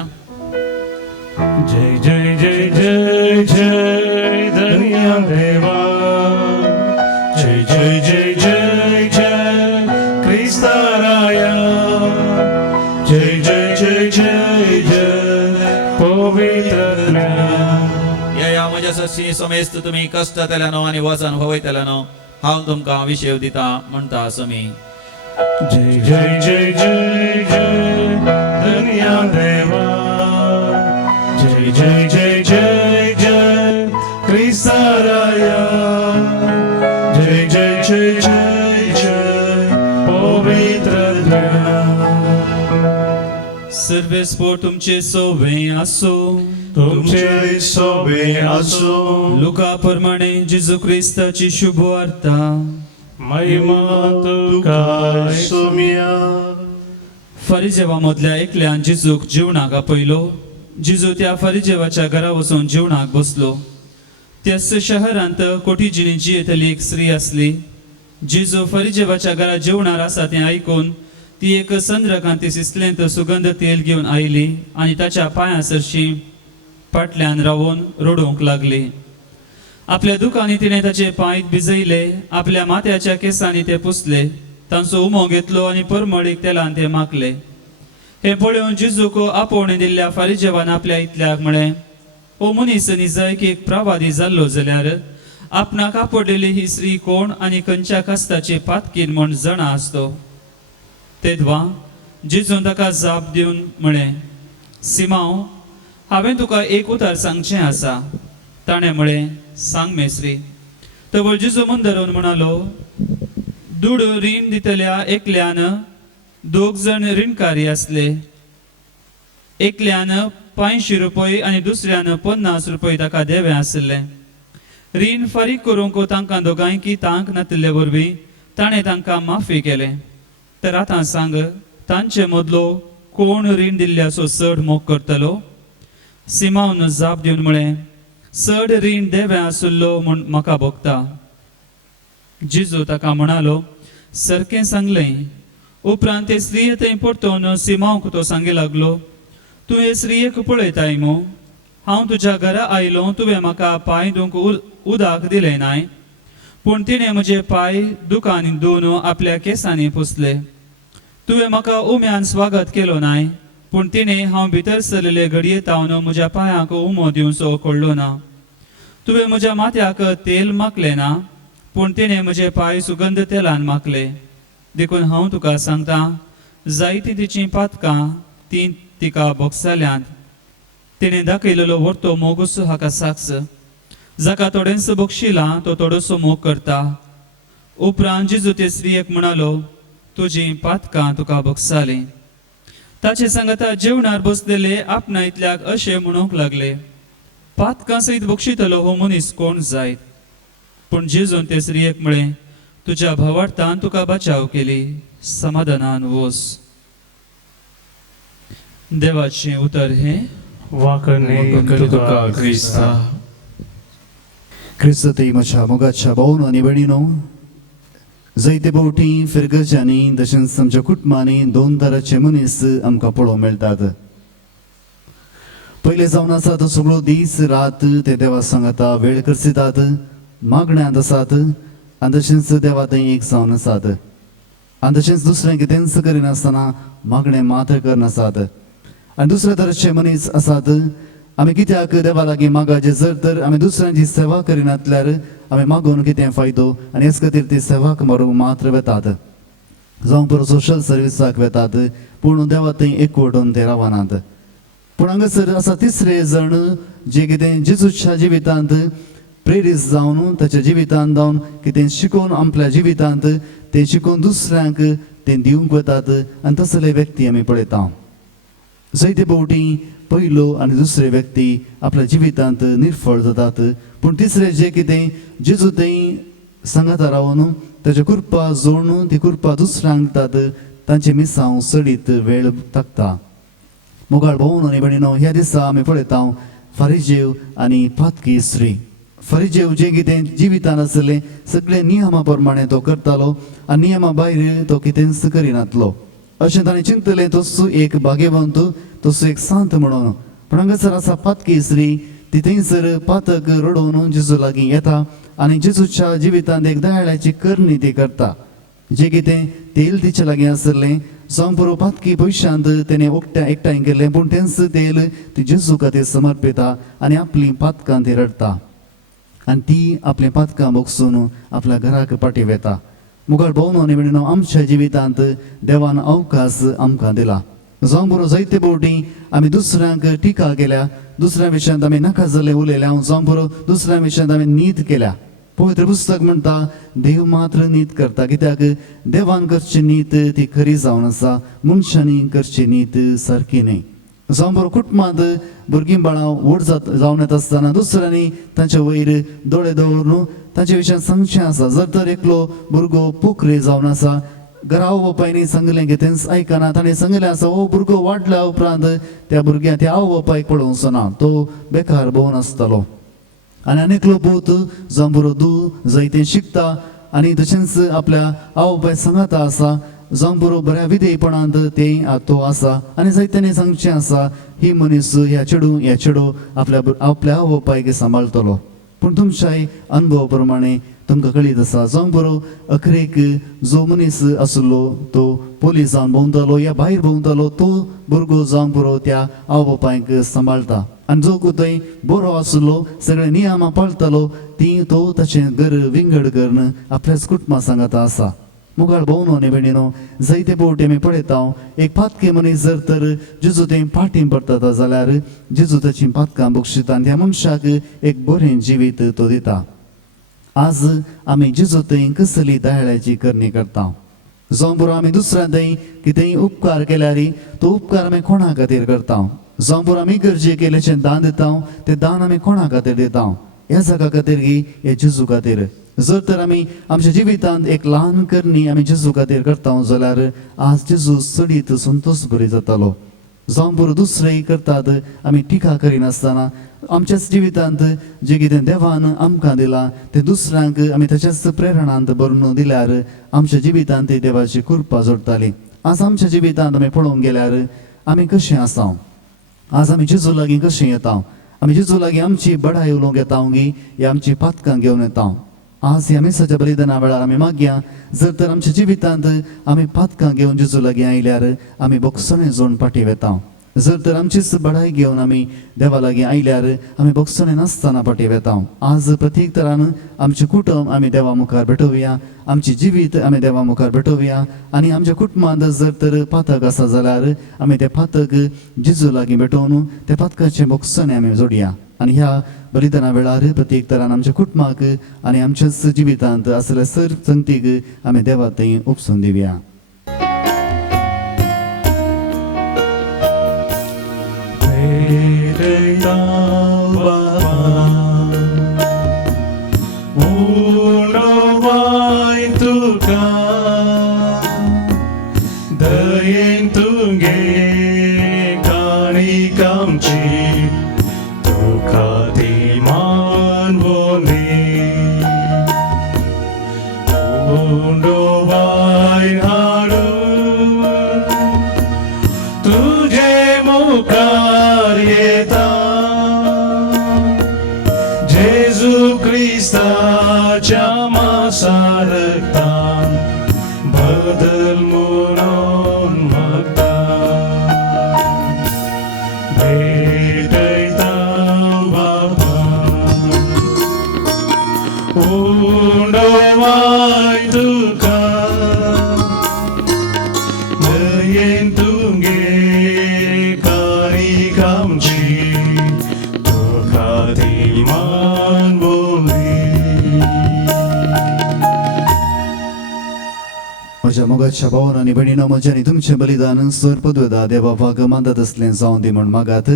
जय जय जय जय जय धन्य देवा जय जय जय जय जय ख्रिस्ताराया जय जय जय जय जय पवित्रज्ञ या म्हज्या सशी समेस्त तुम्ही कश्टांतल्यानो आनी वजन वयतल्यानो हांव तुमकां विशेव दिता म्हणटा समी जय जय जय जय जय धन्य देवा जय जय जय जय जय ख्रिस्ताराया जय जय जय जय जय पवित्रज्ञ सर्वेस्पोर तुमचे सोवे आसो तुमचे सोबे असो लुका प्रमाणे जेजू क्रिस्ताची शुभ वार्ता महिमा तुका सोमिया फरिजेवा मदल्या एकल्यान जेजूक जेवणाक आपयलो जेजू त्या फरिजेवाच्या घरा वचून जेवणाक बसलो त्याच शहरांत कोठीजिणी जियेतली एक स्त्री असली जेजू फरिजेवाच्या घरा जेवणार आसा तें आयकून ती एक चंद्रकांती सिसलेंत सुगंध तेल घेवन आयली आनी ताच्या पांयां सरशी फाटल्यान रावून रडूंक लागली आपल्या दुखांनी तिणें ताचे पांय भिजयले आपल्या माथ्याच्या केसांनी ते पुसले तांचो उमो घेतलो आनी परमळीक तेलान ते माखले हे पळोवन जेजूक आपोवणे दिल्ल्या फारिजेवान आपल्या इतल्याक म्हळें ओ मनीस निजक एक प्रवादी जाल्लो जाल्यार आपणाक आपडलेली ही स्त्री कोण आनी खंयच्या कास्ताची पातकीन म्हूण जाणा आसतो तेदवा जेजून ताका जाप दिवन म्हळें सिमांव हांवें तुका एक उतर सांगचें आसा ताणें म्हळें सांग मेस्त्री तवळ जेजू मन धरून म्हणालो दूड रीण दितल्या एकल्यान दोग जण रीणकारी आसले एकल्यान 500 रुपये आनी दुसऱ्यान 50 रुपये ताका देवे आसले रीण फारीक करूंक तांकां दोगांयकी तांक नातले वरवीं ताणें तांकां माफी केलें तर आतां सांग तांचे मदलो कोण रीण दिल्ल्याचो चड मोग करतलो सिमावन जाप दिवन म्हळें चड रीण देवे आसुल्लो म्हूण म्हाका भोगता जेजू ताका म्हणालो सारकें सांगलें उपरांत ते स्त्रिये थंय परतून सिमांक तो सांगे लागलो तूं हे स्त्रियेक पळयताय मो हांव तुज्या घरा आयलो तुवें म्हाका पांय धुवंक उदक दिलें नाय पूण तिणें म्हजे पांय दुखान धुवन आपल्या केसांनी पुसले तुवें म्हाका उम्यान स्वागत केलो नाय पूण तिणें हांव भितर सरलेले घडये तावन म्हज्या पांयाक उमो दिवचो कळ्ळो ना तुवें म्हज्या माथ्याक तेल माखलें ना पूण तिणें म्हजे पांय सुगंध तेलान माखले देखून हांव तुका सांगता जायतीं तिचीं पातकां ती तिका भोगसाल्यांत तिणें दाखयलेलो व्हरतो मोगूस हाका साक्ष जाका थोडेंच बक्षिलां तो थोडोसो मोग करता उपरांत जेजू ते स्त्रियेक म्हणालो तुजीं पातकां तुका भोगसालीं ताचे सांगता जेवणार बसलेले आपणा इतल्याक अशें म्हणूंक लागले पातकां सयत बक्षितलो हो मनीस कोण जायत पूण जेजून ते स्त्रियेक म्हळें तुज्या भावार्थान तुका बचाव केली समाधानान वच देवाचें उतर हे वाकणे तुका ख्रिस्ता क्रिस्त म्हज्या मोगाच्या भावन आनी भयणीनो जायते फावटी फिरगज्यांनी तशेंच आमच्या कुटुंबांनी दोन तरांचे मनीस आमकां पळोवंक मेळटात पयले जावन आसा तो सगळो दीस रात ते देवा सांगता वेळ करसितात मागण्यांत आसात आनी तशेंच देवा थंय एक जावन आसात आनी तशेंच दुसरें कितेंच करिनासतना मागणें मात्र करनासात आनी दुसरे तरेचे मनीस आसात आमी कित्याक देवा लागीं मागाचे जर तर आमी दुसऱ्यांची सेवा करिनातल्यार आमी मागून कितें फायदो आनी हेच खातीर ती सेवाक मारूंक मात्र वेतात जावं बरो सोशल सर्विसाक वेतात पूण देवा थंय एकवटून ते रावनात पूण हांगासर आसा तिसरे जण जे कितें जेजूच्या जिवितांत प्रेरीत जावन ताच्या जिवितांत जावन कितें शिकून आपल्या जिवितांत ते शिकून दुसऱ्यांक ते दिवंक वतात आनी तसले व्यक्ती आमी पळयता जायते फावटी पयलो आनी दुसरे व्यक्ती आपल्या जिवितांत निर्फळ जातात पूण तिसरे जे कितें जेजू थंय सांगाता रावन ताची कृपा जोडून ती कृपा दुसऱ्यांक दितात तांचे मिसांव सडीत वेळ ताकता मोगाळ भोवन आनी भयणीनो ह्या दिसा आमी पळयता फारिजेव आनी पातकी स्त्री फरिजेव जे कितें जिवितांत आसलें सगळे नियमा प्रमाणे तो करतालो आनी नियमा भायर तो कितेंच करिनातलो अशें ताणें चिंतलें तसो एक भाग्यवंत तसो एक सांत म्हणून पण हांगासर आसा पातकी स्त्री ती थंयसर पातक रडोवन जेजू लागीं येता आनी जेजूच्या जिवितांत एक दयाळ्याची करणी ती करता. जे कितें तेल तिचे लागीं आसलें संपुरो पातकी पयशांत तेणे एकठांय केलें, पूण तेंच तेल ती जेजू खातीर समर्पिता आनी आपलीं पातकां ती रडता आनी ती आपलीं पातकां बोगसून आपल्या घराक पाटी वेता. मुखार भोंवनो आनी म्हणून आमच्या जिवितांत देवान अवकाश आमकां दिला. जावं बरो जायते फावटी आमी दुसऱ्यांक टिका केल्या, दुसऱ्या विशयांत आमी नाका जाल्लें उलयल्या, जावं बरो दुसऱ्या विशयांत आमी नीत केल्या. पवित्र पुस्तक म्हणटा देव मात्र नीत करता, कित्याक देवान करची नीत ती खरी जावन आसा, मनशांनी करची नीत सारकी न्ही. जावं बरो कुटुंबांत भुरगीं बाळां व्हड जावन येता आसतना दुसऱ्यांनी तांचे वयर दोळे दवरून तांचे विशयान सांगचें आसा. जर तर एकलो भुरगो पोखरे जावन आसा, घरा आवय बापायनी सांगलें की तेंच आयकना, ताणें सांगलें आसा हो भुरगो वाडल्या उपरांत त्या भुरग्याक त्या आवय बापायक पळोवचो ना, तो बेकार भोंवन आसतलो. आनी आनेकलो पूत जावं बरो दूं जायतें शिकता आनी तशेंच आपल्या आवय बापाय सांगाता आसा, जावं बरो बऱ्या विधेयपणांत तें तो आसा आनी जायत्यांनी सांगचें आसा ही मनीस ह्या चेडू आपल्या आवय बापायक सांबाळटलो. पूण तुमच्याय अनुभव प्रमाणे तुमकां कळीत आसा, जावं बरो अखरेक जो मनीस आसलो तो पोलीस जावन भोंवतलो या भायर भोंवतलो, तो भुरगो जावं बरो त्या आवय बापायक सांबाळटा. आनी जो कोतय बरो आसलो, सगळे नियमां पाळटलो, तो ताचें घर विंगड करून आपल्याच कुटुंबा सांगाता आसा. मुखार भोंवनो आनी भयणीनो, जायते फावटी आमी पळयता एक पातके मनीस जर तर जेजू तें पाटी पडटा जाल्यार जेजू ताची पातकां बक्षिता आनी त्या मनशाक एक बरें जिवीत तो दिता. आज आमी जेजू थंय कसली दयाळ्याची करणी करता. जावं बरो आमी दुसऱ्या थंय कितेंय उपकार केल्यार तो उपकार आमी कोणा खातीर करता. जावं बरो आमी गरजे केल्याचें दान दिता, तें दान आमी कोणा खातीर दिता, ह्या जागा खातीर की हे जेजू खातीर. जर तर आमी आमच्या जिवितांत एक ल्हान करणी आमी जेजू खातीर करता जाल्यार आज जेजू चडीत संतोश बरी जातालो. जावं बरो दुसरेय करतात आमी टिका करिनासतना आमच्याच जिवितांत जें कितें देवान आमकां दिलां तें दुसऱ्यांक आमी ताच्याच प्रेरणांत भरून दिल्यार आमच्या जिवितांत देवाची कृपा जोडटाली. आज आमच्या जिवितांत आमी पळोवंक गेल्यार आमी कशें आसा, आज आमी जेजू लागीं कशें येता, आमी जेजू लागीं आमची बडाय उलोवंक येता ही आमची पातकां घेवन येता. आज ह्या मिसाच्या बलिदाना वेळार आमी मागया, जर तर आमच्या जिवितांत आमी पातकां घेवन जेजू लागीं आयल्यार आमी बोगसणे जोडून पाटी वेता. जर तर आमचीच बडाय घेवन आमी देवा लागीं आयल्यार आमी बोगसणे नासतना पाटी वेता. आज प्रत्येक तरान आमचें कुटुंब आमी देवा मुखार भेटोवया, आमची जिवीत आमी देवा मुखार भेटोवया आनी आमच्या कुटुंबांत जर तर पातक आसा जाल्यार आमी तें पातक जेजू लागीं भेटोवन त्या पातकाचे बोगसणे आमी जोडया. आनी ह्या बलिदाना वेळार प्रत्येक तरान आमच्या कुटुंबाक आनी आमच्याच जिवितांत आसल्या सर संगतीक आमी देवा थंय उपसून दिवया. म्हज्या मोगाच्या भावान आनी भयणीनो, म्हजें आनी तुमचें बलिदान सर पदवेदा देवा बापाक मानत असलें जावं दी म्हण मागात.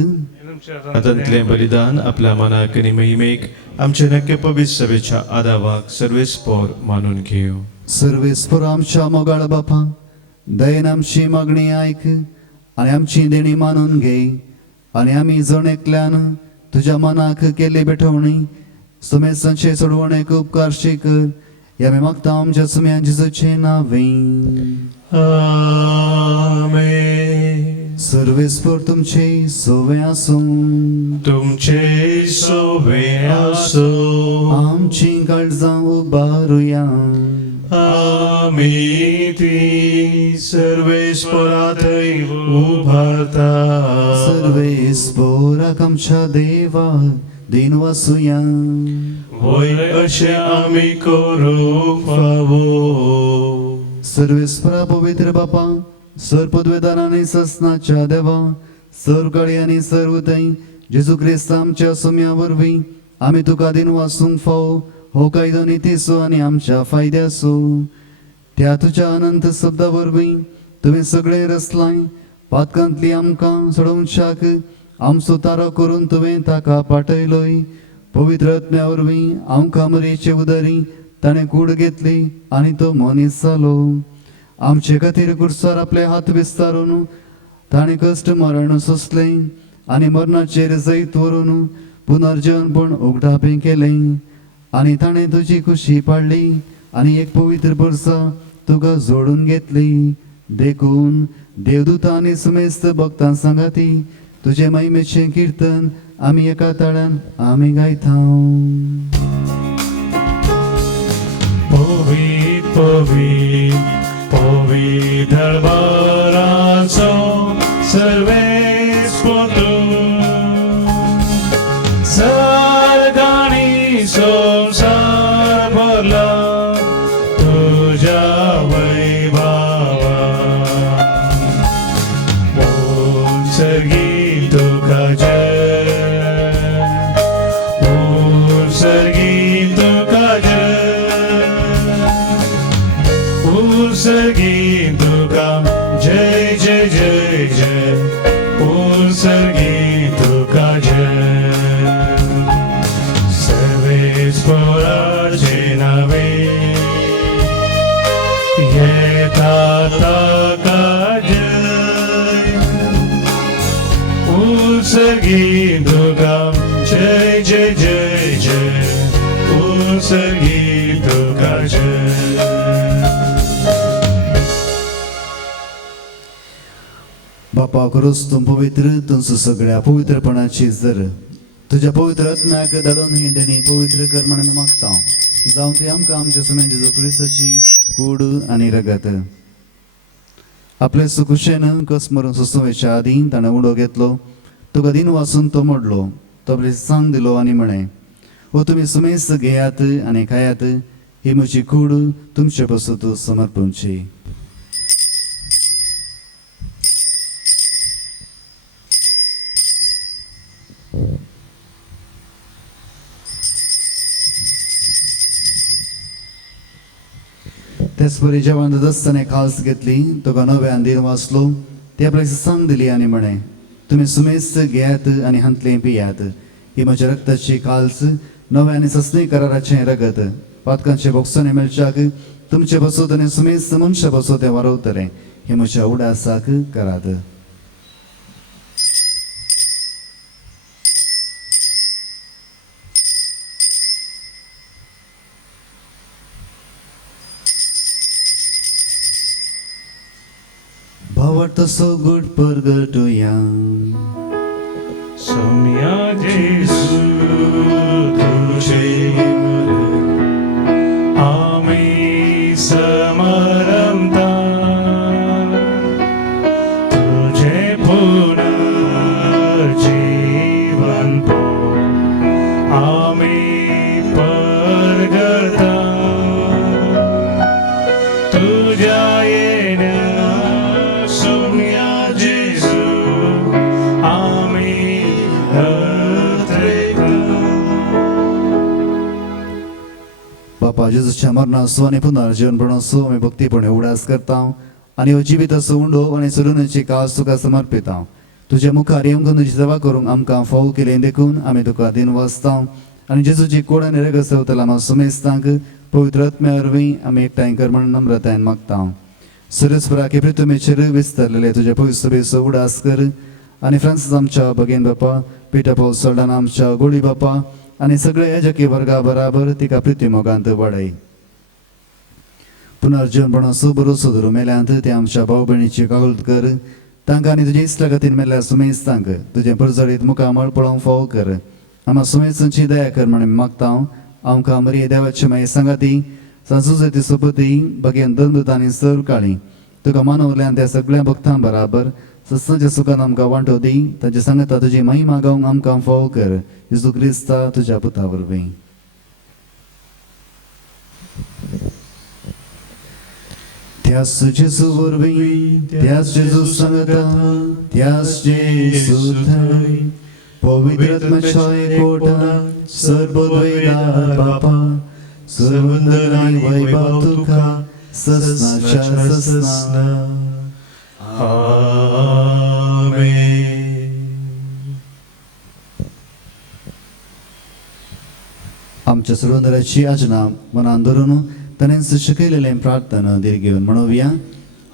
आतांतलें बलिदान आपल्या मनाक आनी महिमेक आमचे नक्की पवित्र सभेच्या आदावाक सर्वेस्पोर मानून घेव. सर्वेस्पोर आमच्या मोगाळ बापा, दयेन आमची मागणी आयक आनी आमची देणी मानून घे आनी आमी जण एकल्यान तुज्या मनाक केल्ली बेठवणी सुमेसांचे सोडवणेक उपकारशी कर. या आमी मागता आमच्या सुम्या जेजूचे नांवे. आमेन. सर्वेस्पर तुमचे सोवे आसूं तुमचे सोवे असो आमची काळजां उबारुया आमी ती सर्वेस्पराथय उभारता सर्वेस्पराक आमच्या देवाक दिन वासुया वय अशें आमी करूंक फावो सर्वेस्परा पवित्र बापा सर पदवेदार आनी ससनाच्या देवा सर्व काळी आनी सर्व थंय जेजू क्रिस्त आमच्या सुम्या वरवीं आमी तुका दिन वासूंक फावो हो कायदो नितीसो आनी आमच्या फायद्याचो त्या तुज्या अनंत शब्दा वरवीं तुवें सगळे रचलाय पातकांतली आमकां सोडोवच्याक आमचो तारो करून तुवें ताका पाठयलोय पवित्र आत्म्या वरवीं आमकां मरेचे उदारी ताणें कूड घेतली आनी तो मनीस जालो आमचे खातीर कुर्सार आपले हात विस्तारून ताणें कश्ट मरण सोंसलें आनी मरणाचेर जैत व्हरून पुनर्जन्मपण उगडापें केलें आनी ताणें तुजी खुशी पाडली आनी एक पवित्र वर्सा तुका जोडून घेतली देखून देवदूतां आनी समेस्त भक्तां सांगाती तुजे महिमेचें किर्तन आमी एका ताळ्यान आमी गायता पवित्र पवित्र पवित्र दरबाराचो सर्वेस्पर सर्ग आनी संवसार भरला तुज्या वैभवा उत्सर्गी तुका जय उत्सर्गी तुका जय उत्सर्गी तुका जय जय जय जय उत्सर्गी तुका जय सर्वेस्पराचे नावे येता ताका जय उत्सर्गी तुका जय जय जय जय उत्सर्गी तुका जय बापा करूस तूं पवित्र तुमचो सगळ्या पवित्रपणाची जर तुज्या पवित्र आत्म्याक धाडून ही देणी पवित्र कर म्हणून मागता जावं ती आमकां आमच्या समय जेजू क्रिस्ताची कूड आनी रगत आपले सुकुशेन कस मरून सुसवेच्या आदी ताणें उडो घेतलो तुका दिन वाचून तो मोडलो तो आपले सांग दिलो आनी म्हणे हो तुमी सुमेस्त घेयात आनी खायात ही म्हजी कूड तुमचे पासून समर्पूंची तेच परी जेवण दस्ताने खास घेतली तुका नव्यान दिन वाचलो ते आपल्याक सांग दिली आनी म्हणे तुमी सुमेस्त घेयात आनी हांतले पियात ही म्हज्या रक्ताची काल्स नव्या आनी ससणी कराराचें रगत पातकांचे बोगसाने मेळच्याक तुमचे बसोत आनी सुमेस्त मनशा बसो ते वारवतले हे म्हज्या उडासाक करात भावार्थसो गुड परगटुया Somia Jesu तुझे आम्ही समरमता तुझे पुनर्जीवन पो आम्ही परगता तुझ्या येण्या सोम्या जेजू आम्ही बापा जेजूच्या मरणाचो आनी पुनर्जीवनपणाचो आमी भक्तीपणे उडास करता आनी हो जिविताचो उंडो आनी सरुणाची कास तुका समर्पिता तुज्या मुखार येवंक तुजी सेवा करूंक आमकां फावो केलें देखून आमी तुका दिन वाचता आनी जेजूची कोड आनी रगत सेवतला आमी सुमेस्तांक पवित्र आत्म्या वरवीं आमी एकठांय कर म्हणून नम्रतायेन मागता सरस्वराके पृथ्वीचेर विस्तारलेले तुज्या पवित्र सभेचो उडास कर आनी फ्रांसीस आमच्या भगेन बापा पिटर पौल सोल्डान आमच्या गोळी बापा आनी सगळे याजकी वर्गा बराबर तिका प्रितीमोगांत वाडय पुनर्जीवनपणाचो बरोसो धरून मेल्यांत ते आमच्या भाऊ भयणीची कागूल कर तांकां आनी तुजे इश्टा खातीर मेल्यार सुमेज तांक तुजे पुरजळीत मुखामळ पळोवंक फावो कर आम्हा सुमेजची दया कर म्हणून मागता आमकां मरी देवाची मागीर सांगाती संस्कृती सुपती भगेन दंदूत आनी सर काळी तुका मानवल्यान त्या सगळ्या भक्तां बराबर सत्साच्या सुखान आमकां वांटो दी ताचे सांगता तुजी महिमा गावंक आमकां फावो कर येसू क्रिस्ता तुज्या पुता वरवीं त्याच जेजू वरवीं त्याच जेजू सांगता त्याच जेजू थंय पवित्र आत्म्याच्या एकवटान सर्वोदयदार बापा सर्वंदन आनी वैभव तुका ससनाच्या ससना आमेन. आमच्या सर्वंदराची आजना मनान धरून ताणें शिकयलेलें प्रार्थना दीर घेवन म्हणोवया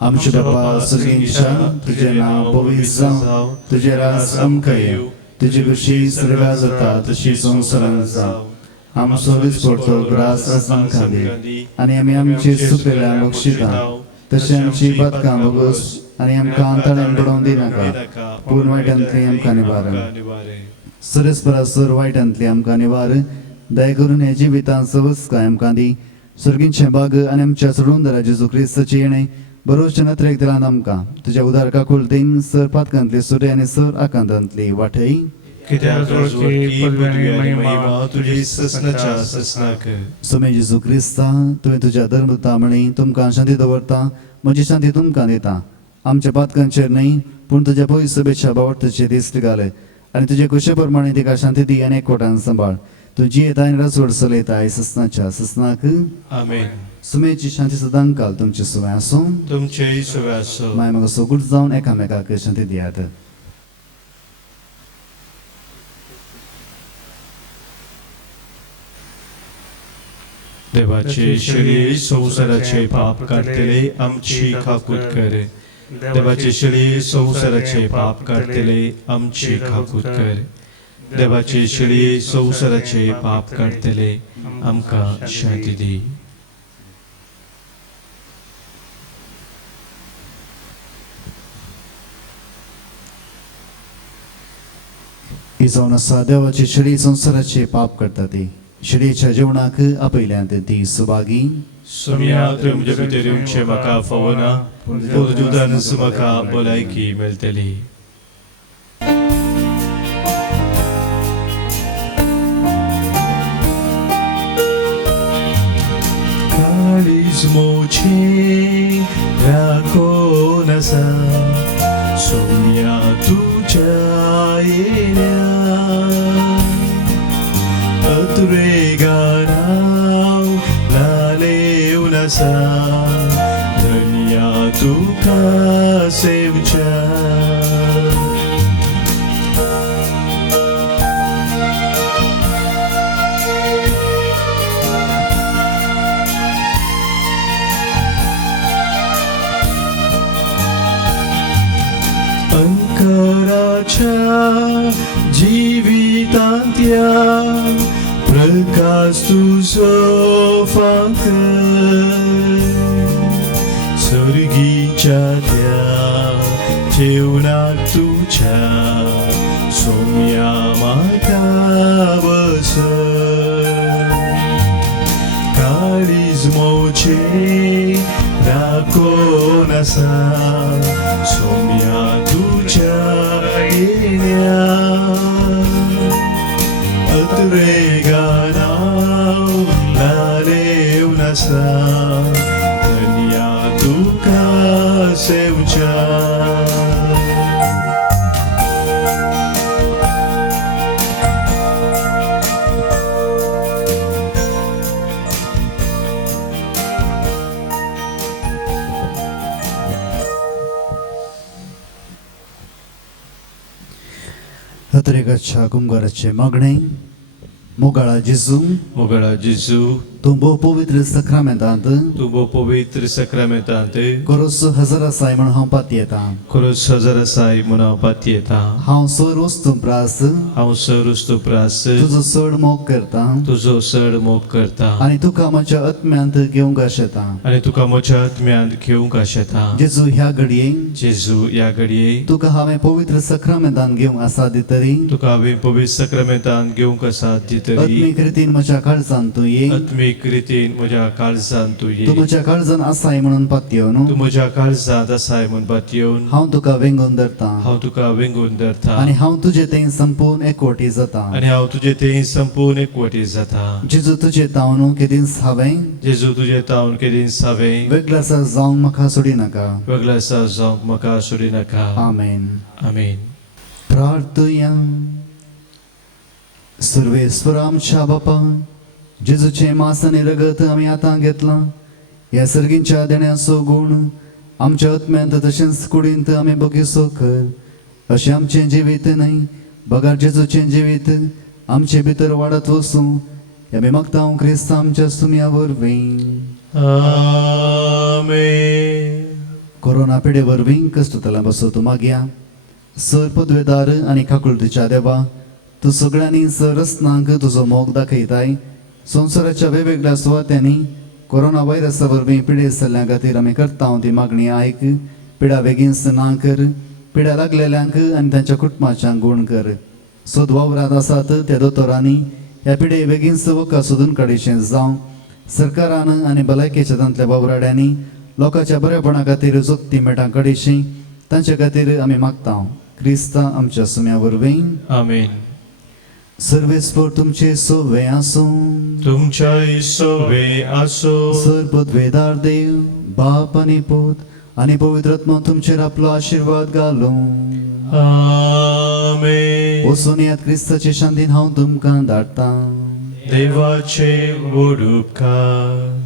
आमचे बापा सर्गेंच्या तुजें नांव पवित्र जावं तुजें राज आमकां येवं तुजी कशी सर्गा जाता तशी संवसारांत जावं आमचो दिसपडटो ग्रास आमकां दी आनी आमी आमची सुकलेल्या बक्षिता तशें आमची बातकां बोगस आनी आमकां ताळ्यान पडोवंक दिनाका पूण वायटांतली आमकां निवार सरस परासर वायटांतली आमकां निवार दया करून हे जिवितांत सवस्काय आमकां दी सर्गींचे बाग आनी आमच्या सोडून जेजू क्रिस्ताचे येणे बरोवचे नत्रेक दिलान आमकां तुज्या उदार काकुलतेन सर पातकांतली सुरे आनी सर आकांतांतली वाटय कित्याक पदवी आनी महिमा तुजी ससनाच्या ससनाक. सुमे जेजू क्रिस्ता तुवें तुज्या धर्मता म्हणी तुमकां शांती दवरता म्हजी शांती तुमकां दिता आमच्या पातकांचेर न्हय पूण तुज्या पवित्र सभेच्या बावटचे दिश्ट घाल आनी तुजे कुशे प्रमाणे तिका शांती दी आनी एकवटान सांबाळ तुजी येता आनी राजवट चलयताय ससनाच्या ससनाक. आमेन. सुमेची शांती सदां काल तुमचे सुवाय आसूं तुमचेय सुवे आसूं. माय म्हाका सोगूट जावन एकामेकाक शांती दियात. देवाचे शरीर संसाराचे पाप काढतले आमची खाकूत कर. देवाचे शरीर संसाराचे पाप काढतले आमची खाकूत कर. देवाचे शरीर संसाराचे पाप काढतले आमकां शांती दी. ही जावन आसा देवाचे शरीर संसाराचे पाप करता ती शरीराच्या जेवणाक आपयल्यांत ती सुभागी. सुम्या तुमचे भितर येवचे म्हाका फावना पूण जुदानस म्हाका भलायकी मेळटली. काळीज मोचे राखोन आसा सुम्या तुज्या येण्या अतुरेगाराव लालेवन आसा धन्या तुका सेवच्या. अंकराच्या जिवितांत्या प्रकाश तुझो फांकर सर्गीच्या त्या जेवणाक तुझ्या सोम्या म्हाका बस. काळीज मोचे राखोन आसा सोम्या तुज्या येण्या अतुरेगानाव लालेवन आसा धन्या तुका सेवच्या. अतरेकाच्या कुंभाराचे मागणे मोगाळा जेजू मोगळा जेजू तूं भोव पवित्र सक्रमेंतांत तूं भोव पवित्र सक्रमेंतांत खरोच हजर आसाय म्हण हांव पाती येता. खरोच हजर आसाय म्हूण हांव पाती येता. हांव सर वस्तू प्रास हांव सर वस्तू प्रास तुजो चड मोग करता तुजो चड मोग करता आनी तुका म्हज्या आत्म्यांत घेवंक आशेता. आनी तुका म्हज्या आत्म्यांत घेवंक आशेता. जेजू ह्या घडये जेजू ह्या घडये तुका हांवें पवित्र सक्रमेंतान घेवंक आसा दितरी तुका हांवें पवित्र सक्रमेंतान घेवंक आसा दितरी आत्मीक रितीन म्हज्या काळजांत तूं ये. आत्मीक रितीन म्हज्या काळजांत तूं ये. तूं म्हज्या काळजांत आसाय म्हणून पातयेवन तूं म्हज्या काळजांत आसाय म्हूण पातयेवन हांव तुका वेंगून धरता हांव तुका वेंगून धरता. आनी हांव तुजे थंय संपूर्ण एकवटी जाता. आनी हांव तुजे थंय संपूर्ण एकवटी जाता. जेजू तुजे तावन केदींच हांवें जेजू तुजे तावन केदींच हांवें वेगळा आसा जावंक म्हाका सोडी नाका. वेगळो आसा जावंक म्हाका सोडी नाका. आमेन. आमेन. प्रार्थया. सर्वेस्वर आमच्या बापा जेजूचे मांस आनी रगत आमी आतां घेतलां. ह्या सर्गींच्या देण्याचो गूण आमच्या आत्म्यांत तशेंच कुडींत आमी बगीचो कर. अशें आमचें जिवीत न्हय बगार जेजूचें जिवीत आमचे भितर वाडत वचूं आमी मागता हांव क्रिस्त आमच्या सुम्या वरवीं. आमेन. कोरोना पिडे वरवीं कश्टतल्या बसो तूं मागया. सर पदवेदार आनी काकुळतीच्या देवा तूं सगळ्यांनी सर रस्नांक तुजो मोग दाखयताय. संवसाराच्या वेगवेगळ्या सुवात्यांनी कोरोना व्हायरसा वरवीं पिडे चल्ल्या खातीर आमी करता ती मागणी आयक. पिडा बेगीनच ना कर. पिड्या लागलेल्यांक आनी तांच्या कुटुंबाच्यांक गूण कर. सोद वावरांत आसात त्या दोतोरांनी ह्या पिडे बेगीनच वखा सोदून काडीचें जावं. सरकारान आनी भलायकेच्या तांतल्या वावराड्यांनी लोकांच्या बरेपणा खातीर जोगती मेटां काडीची तांचे खातीर आमी मागता. क्रिस्ता आमच्या सुम्या वरवीं. आमेन. सर्वेस्पर तुमचे सोवे आसूं. तुमच्या इसोवे आसो. सर पदवेदार देव बाप आनी पूत आनी पवित्र आत्मा तुमचेर आपलो आशिर्वाद घालूं. आमेन. वचून येयात क्रिस्ताचे शांतीन हांव तुमकां धाडटां. देवाचे व्हड उपकार.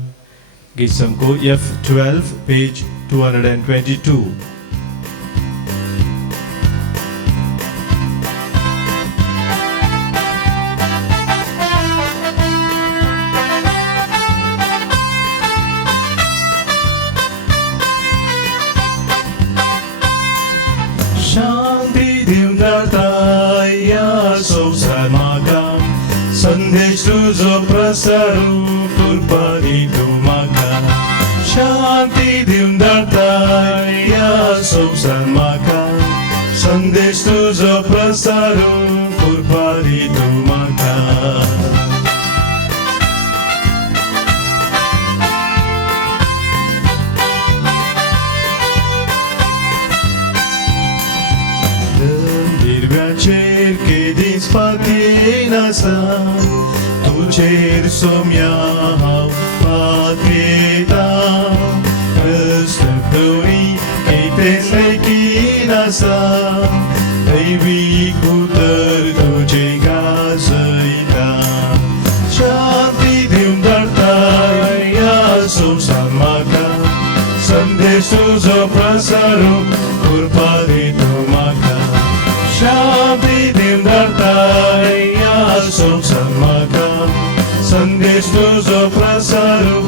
गीत संको F12 पेज 222. शांती दिवन धाडटा ह्या संवसार म्हाका. संदेश तुजो प्रसारू करपा दितू म्हाका. शांती दिवन धाडटा ह्या संवसार म्हाका. संदेश तुजो प्रसारू करपा दितू म्हाका. हिरव्याचेर केदींच पातयेन आसा. तुजेर सोम्या हांव पातयेता. रस्तोरी केतेंच लेकीन आसा. दैवीक उतर तुजे गाजयता. शांती दिवन धाडटा ह्या संवसार म्हाका. संदेश तुजो प्रसारू करपा दितू म्हाका. शांती दिवन धाडटा ह्या संवसार म्हाका. संदेश तुजो प्रसारू